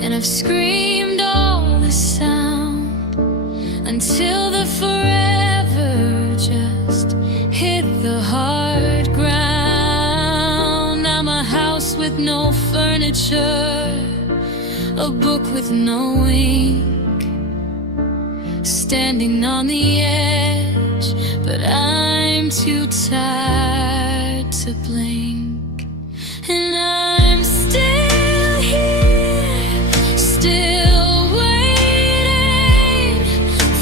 and I've screamed all the sound until the forever just hit the hard ground. I'm a house with no furniture, a book with no ink, standing on the edge, but I'm too tired to blink. And I'm still here, still waiting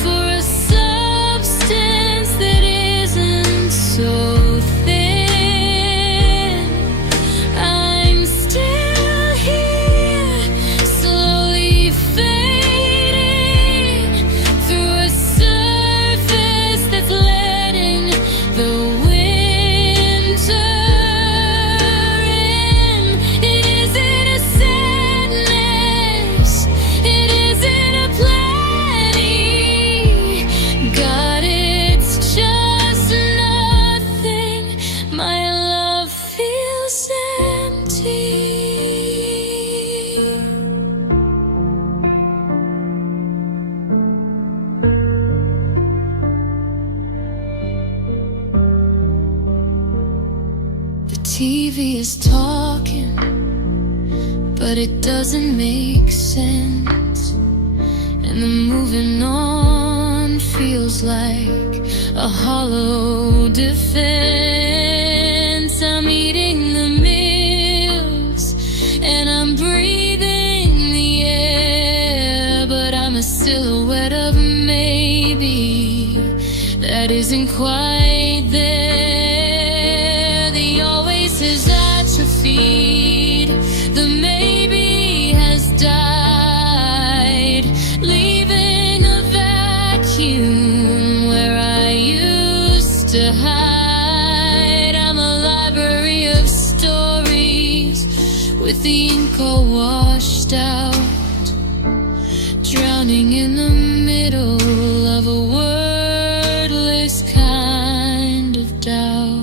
for a substance that isn't so thin. I'm still here, slowly fading through a surface that's letting the winter in. It isn't a sadness, it isn't a planning. God, it's just nothing. My love feels empty. The TV is talking, but it doesn't make sense. And the moving on feels like a hollow defense. I'm eating the meals and I'm breathing the air, but I'm a silhouette of maybe that isn't quite there. The always is atrophied, the maybe has died, leaving a vacuum where I used to hide. I'm a library of stories with the ink all washed out, drowning in the middle of a wordless kind of doubt.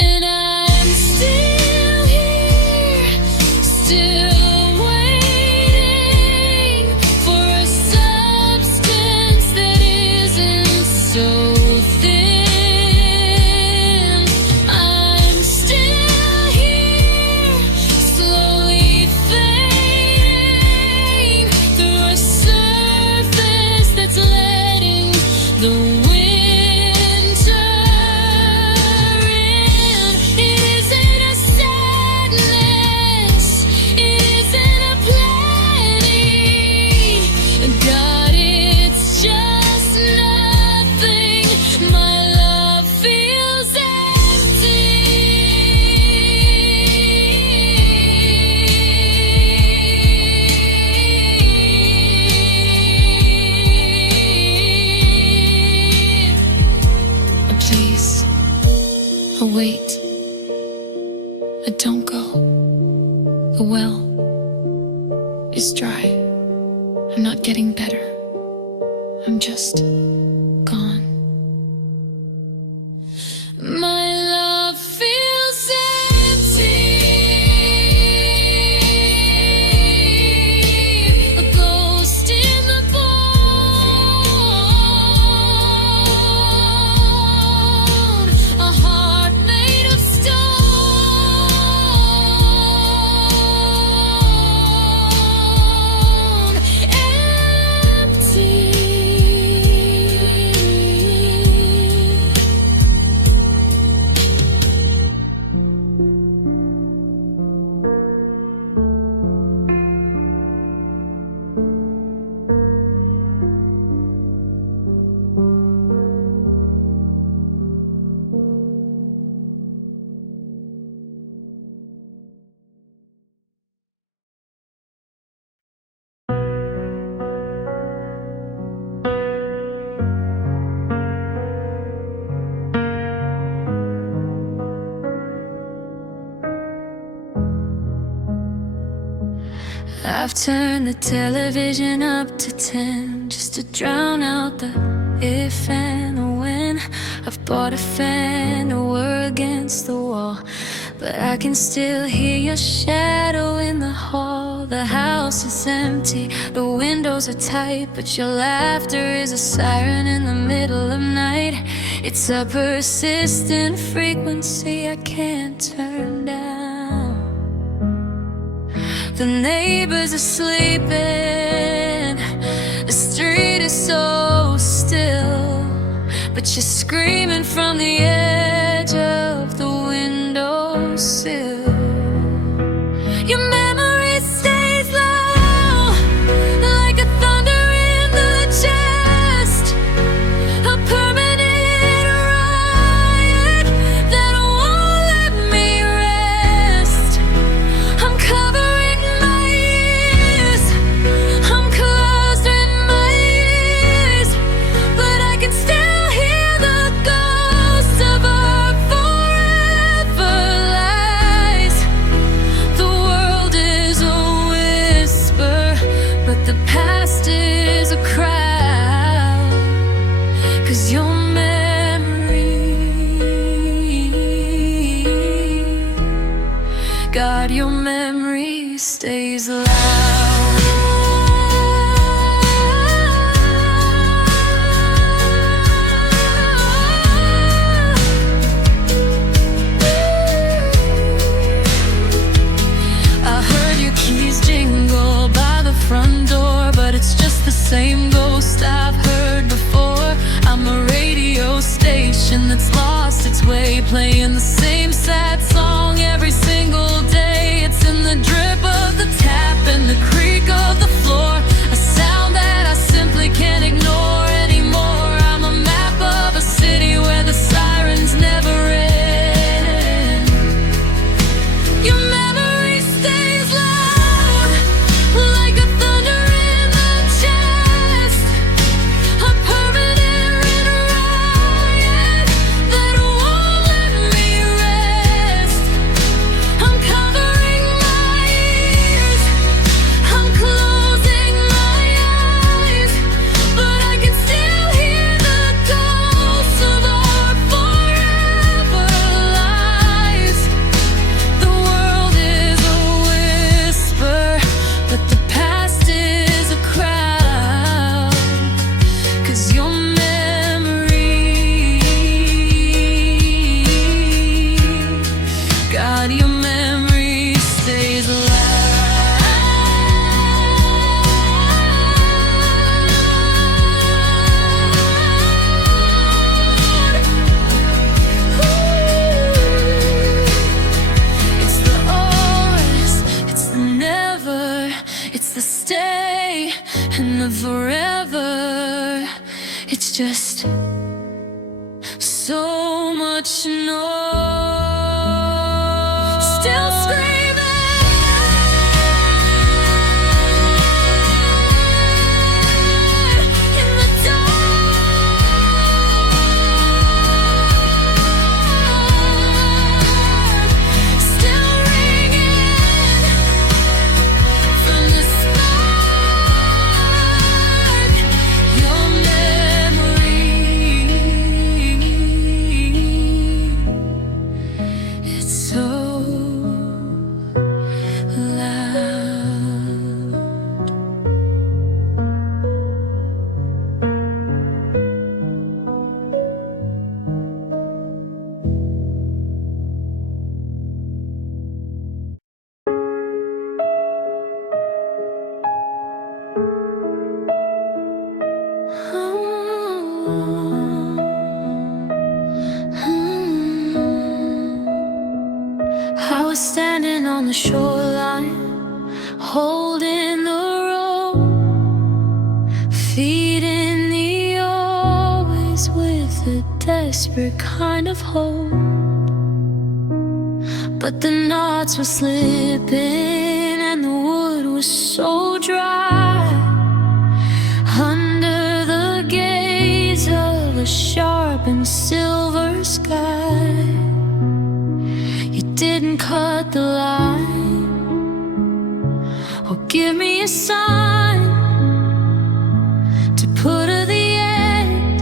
And I'm still here, still waiting for a substance that isn't so thin. I'm still here, slowly fading through a surface that's letting the winter in. It isn't a sadness, it isn't a planning. God, it's just nothing. My love feels empty. Please, wait. Don't go. The well is dry. I'm not getting better. I'm just gone. My love feels empty. A ghost in the bone, a heart made of stone. Empty. I've turned the television up to 10 just to drown out the if and the when. I've bought a fan and we're against the wall, but I can still hear your shadow in the hall. The house is empty, the windows are tight, but your laughter is a siren in the middle of night. It's a persistent frequency I can't turn down. The neighbors are sleeping, the street is so still, but you're screaming from the edge of the windowsill. Your memory memory stays loud. I heard your keys jingle by the front door, but it's just the same ghost I've heard before. I'm a radio station that's lost its way, playing the same sad song every single day. It's in the drip of the tap and the creak of the floor, a sound that I simply can't ignore anymore. I'm a map of a city where the sirens never end. Your memory stays loud, like a thunder in the chest, a permanent riot that won't let me rest. I'm covering my ears, I'm closing my eyes, but I can still hear the ghosts of our forever lies. The world is a whisper, but the past is a crowd. 'Cause your memory, God, your memory stays loud. It's the always, it's the never, it's the stay and the forever. It's just so much noise. Still screaming in the dark, still ringing from the spark. Your memory, it's so loud. I was standing on the shoreline, holding the rope, feeding the always with a desperate kind of hope. But the knots were slipping and the wood was so dry. Under the gaze of a sharp and silver sky, you didn't cut the line or give me a sign to put the end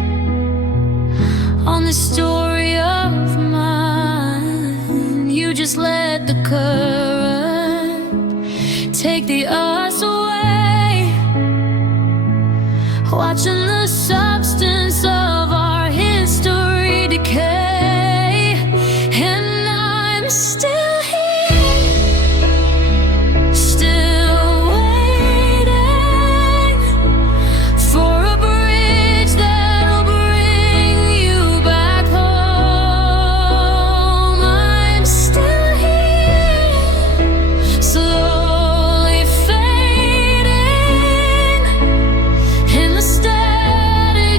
on the story of mine. You just let the current take the us away, watching the substance of our history decay. And I'm still here, still waiting for a bridge that'll bring you back home. I'm still here, slowly fading in the static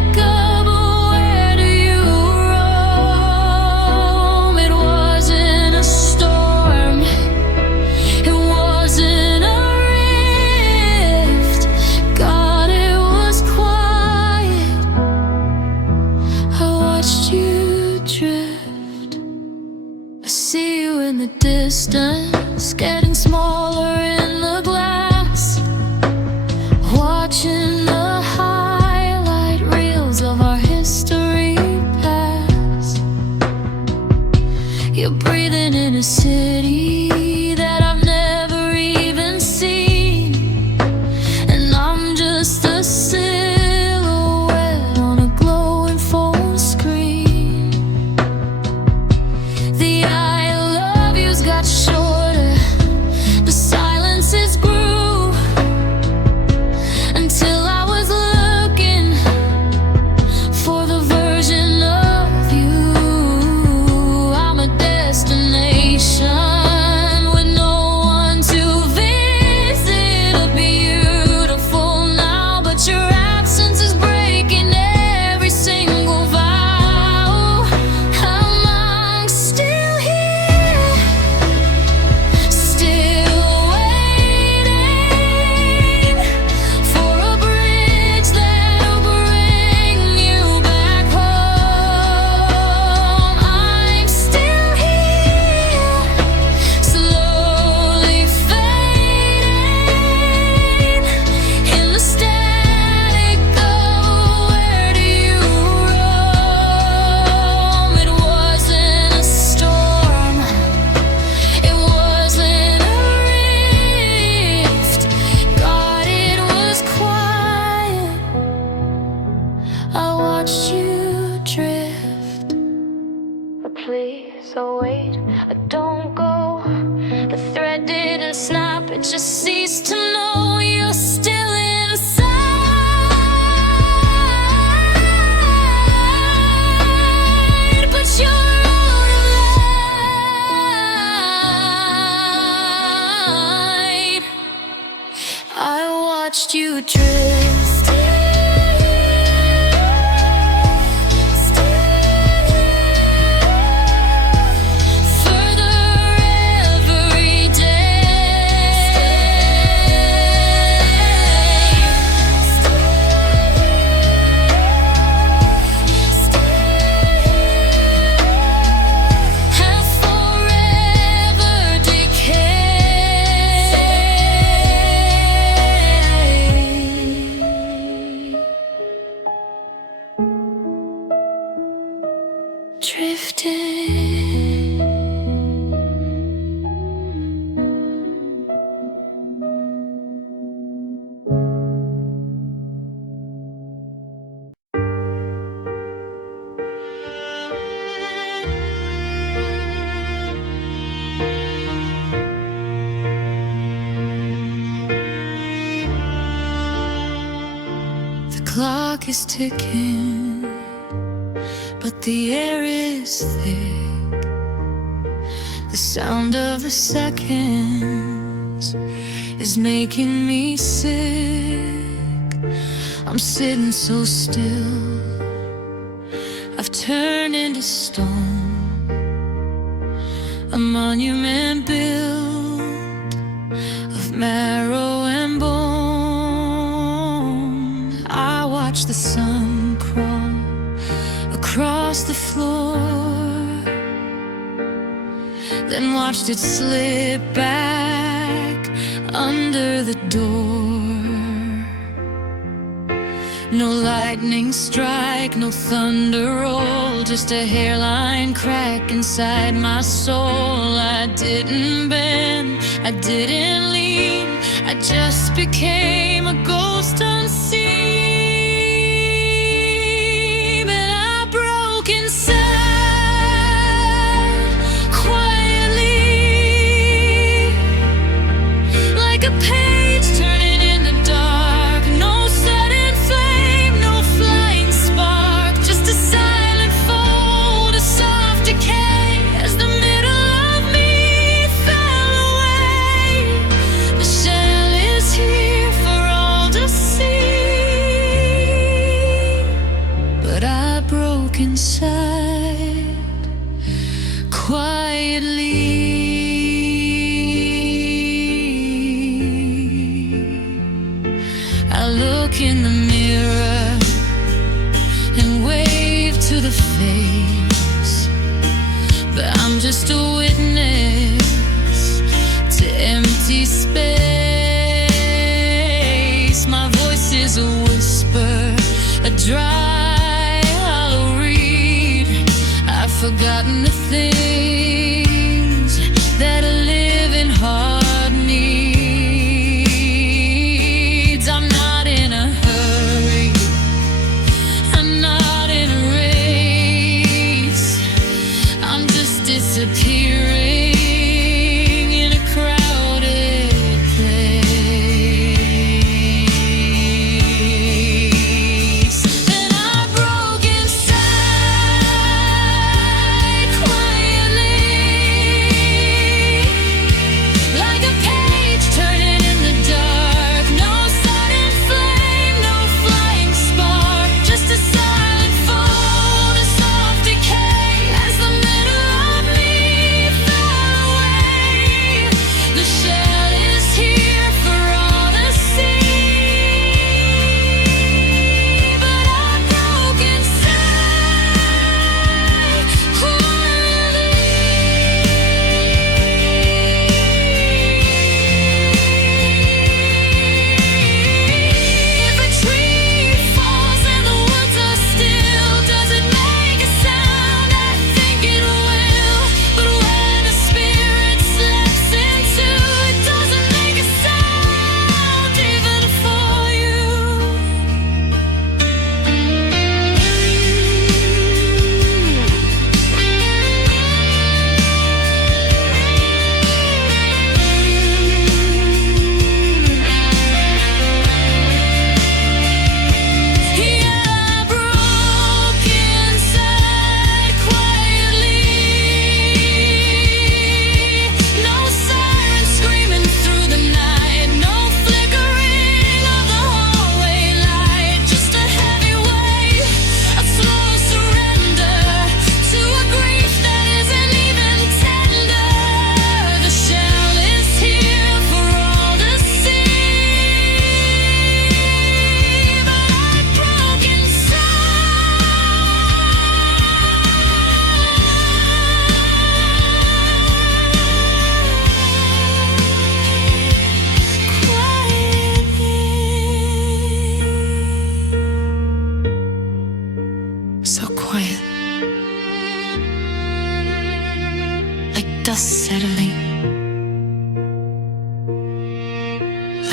but just cease to know you're still inside. But you're out of line. I watched you drift. The clock is ticking, but the air is thick. The sound of the seconds is making me sick. I'm sitting so still, I've turned into stone, a monument built of marrow and bone. I watch the sun crawl across the floor, then watched it slip back under the door. No lightning strike, no thunder roll, just a hairline crack inside my soul. I didn't bend, I didn't lean, I just became a ghost unseen. But I broke inside quietly, like a page turning in the dark. No sudden flame, no flying spark, just a silent fold, a soft decay as the middle of me fell away. The shell is here for all to see, but I broke inside quietly. I look in the mirror and wave to the face, but I'm just a witness to empty space. My voice is a whisper, a dry, hollow reed. I've forgotten the things that a living heart needs. I'm not in a hurry, I'm not in a race, I'm just disappearing in a crowded place. Then I broke inside quietly,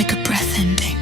like a breath ending.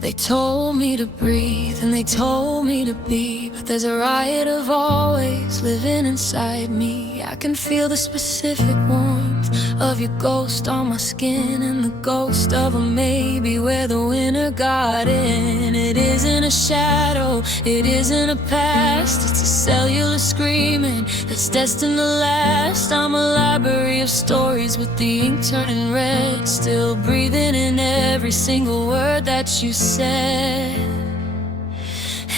They told me to breathe and they told me to be, but there's a riot of always living inside me. I can feel the specific warmth of your ghost on my skin, and the ghost of a maybe where the winter got in. It isn't a shadow, it isn't a past, it's a cellular screaming that's destined to last. I'm a library of stories with the ink turning red, still breathing in every single word that you said.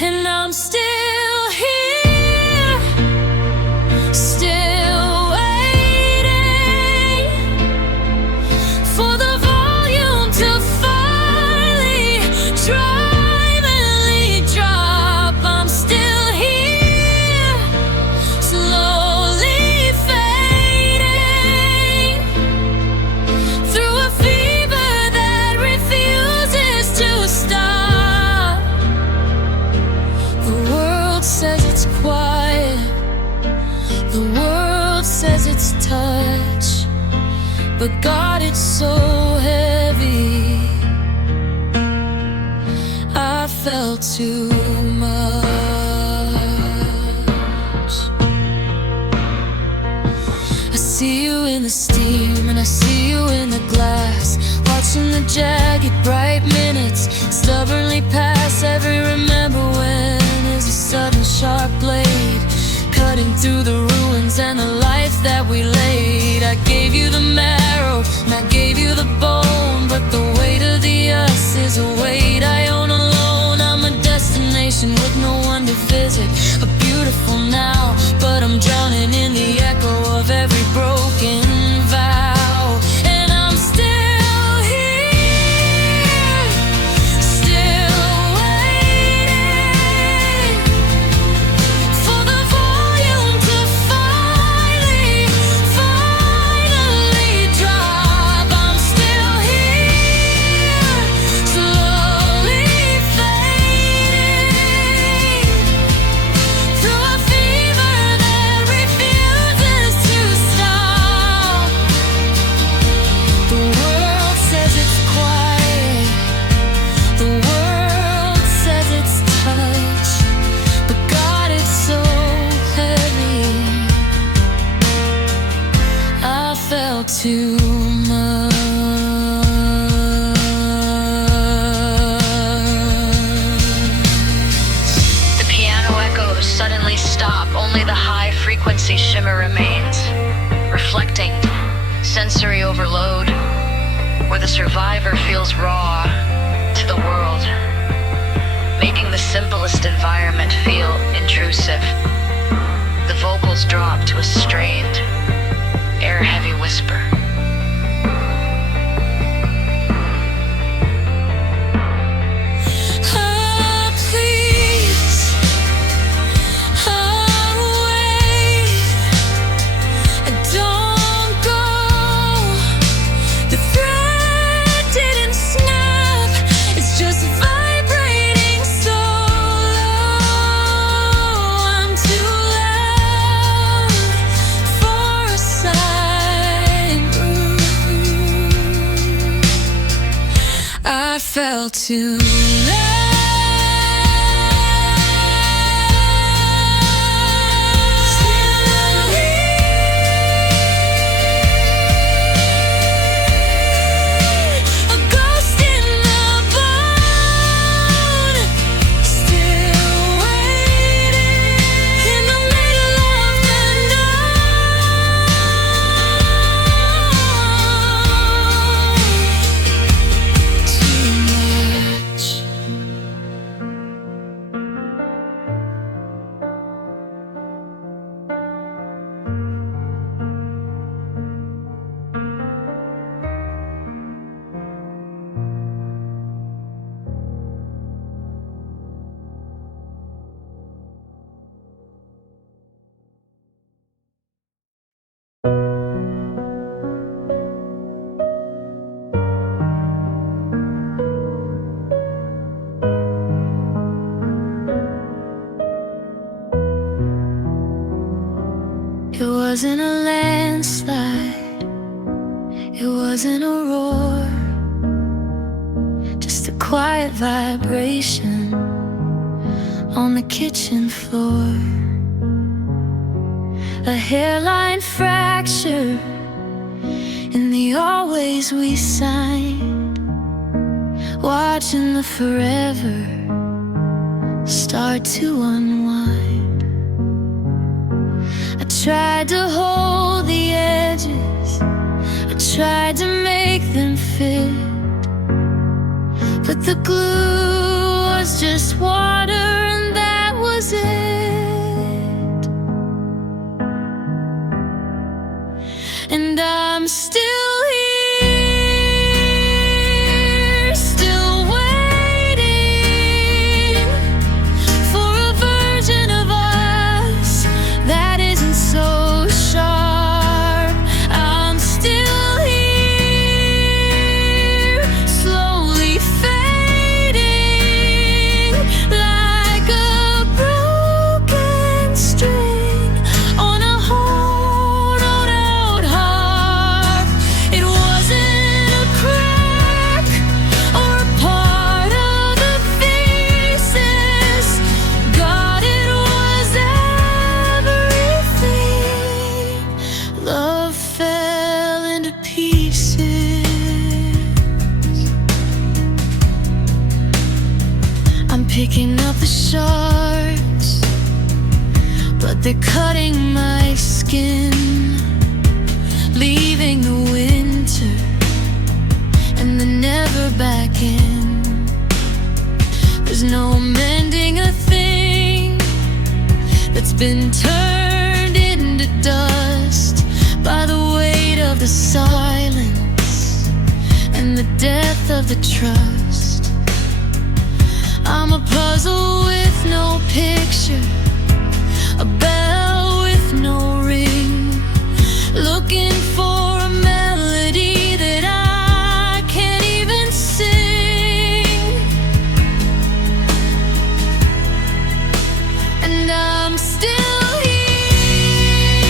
And I'm still here, still waiting for the volume to finally triumphantly drop. I'm still here, slowly fading through a fever that refuses to stop. The world says it's quiet, the world says it's touch, but God, it's so heavy. I felt too much. I see you in the steam and I see you in the glass, watching the jagged bright minutes stubbornly pass. Every remember when is a sudden sharp blade cutting through the ruins and the life that we laid. I gave you the marrow and I gave you the bone, but the weight of the us is a weight I own alone. I'm a destination with no one to visit, a beautiful now, but I'm drowning in the echo of every broken vow. And I'm still here, still waiting for the volume to finally drop. I'm still here, slowly fading through a fever that refuses to stop. The world says it's quiet, the world says it's touch, but God, it's so heavy. I felt too much. The piano echoes suddenly stop, only the high frequency shimmer remains, reflecting sensory overload, where the survivor feels raw to the world, making the simplest environment feel intrusive. The vocals drop to a strained, air-heavy whisper. Oh, please, oh, wait, don't go. The thread didn't snap, it's just vibrating so low. I'm too loud for a side groove. I felt too a ghost in the bone, still waiting in the middle of the night. Too much. It wasn't a landslide, it wasn't a roar, just a quiet vibration on the kitchen floor. A hairline fracture in the always we signed, watching the forever start to unwind. I tried to hold the edges, I tried to make them fit, but the glue was just water and that was it. And I'm still here, still waiting for a version of us that isn't so sharp. I'm still here, slowly fading like a broken string on a hollowed out heart. It wasn't a crack or a part of the pieces. God, it was everything. Love fell into pieces. I'm picking up the shards, but they're cutting my skin, leaving the winter and the never back in. There's no mending a thing that's been turned into dust by the weight of the silence and the death of the trust. I'm a puzzle with no picture, a bell with no ring, looking for a melody that I can't even sing. And I'm still here,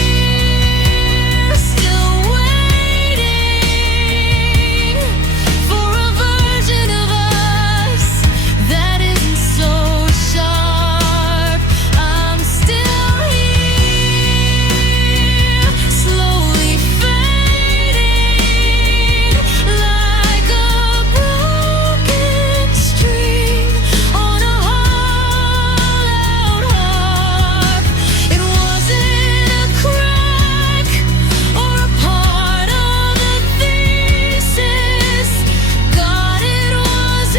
still waiting for a version of us that isn't so sharp. I'm still here, slowly fading like a broken string on a hollowed harp. It wasn't a crack or a part of the thesis. God, it was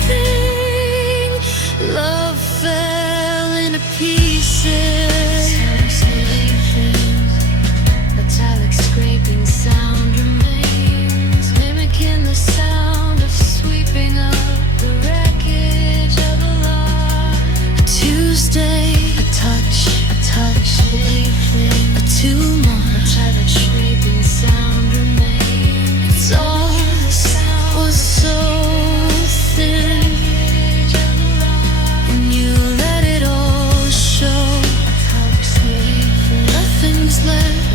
everything. Love fell into pieces. Metallic scraping sound remains, mimicking the sound of sweeping up the wreckage of a life. A Tuesday, a touch, a tumor. Metallic scraping sound remains. It's all was so thin, and you let it all show. Nothing's left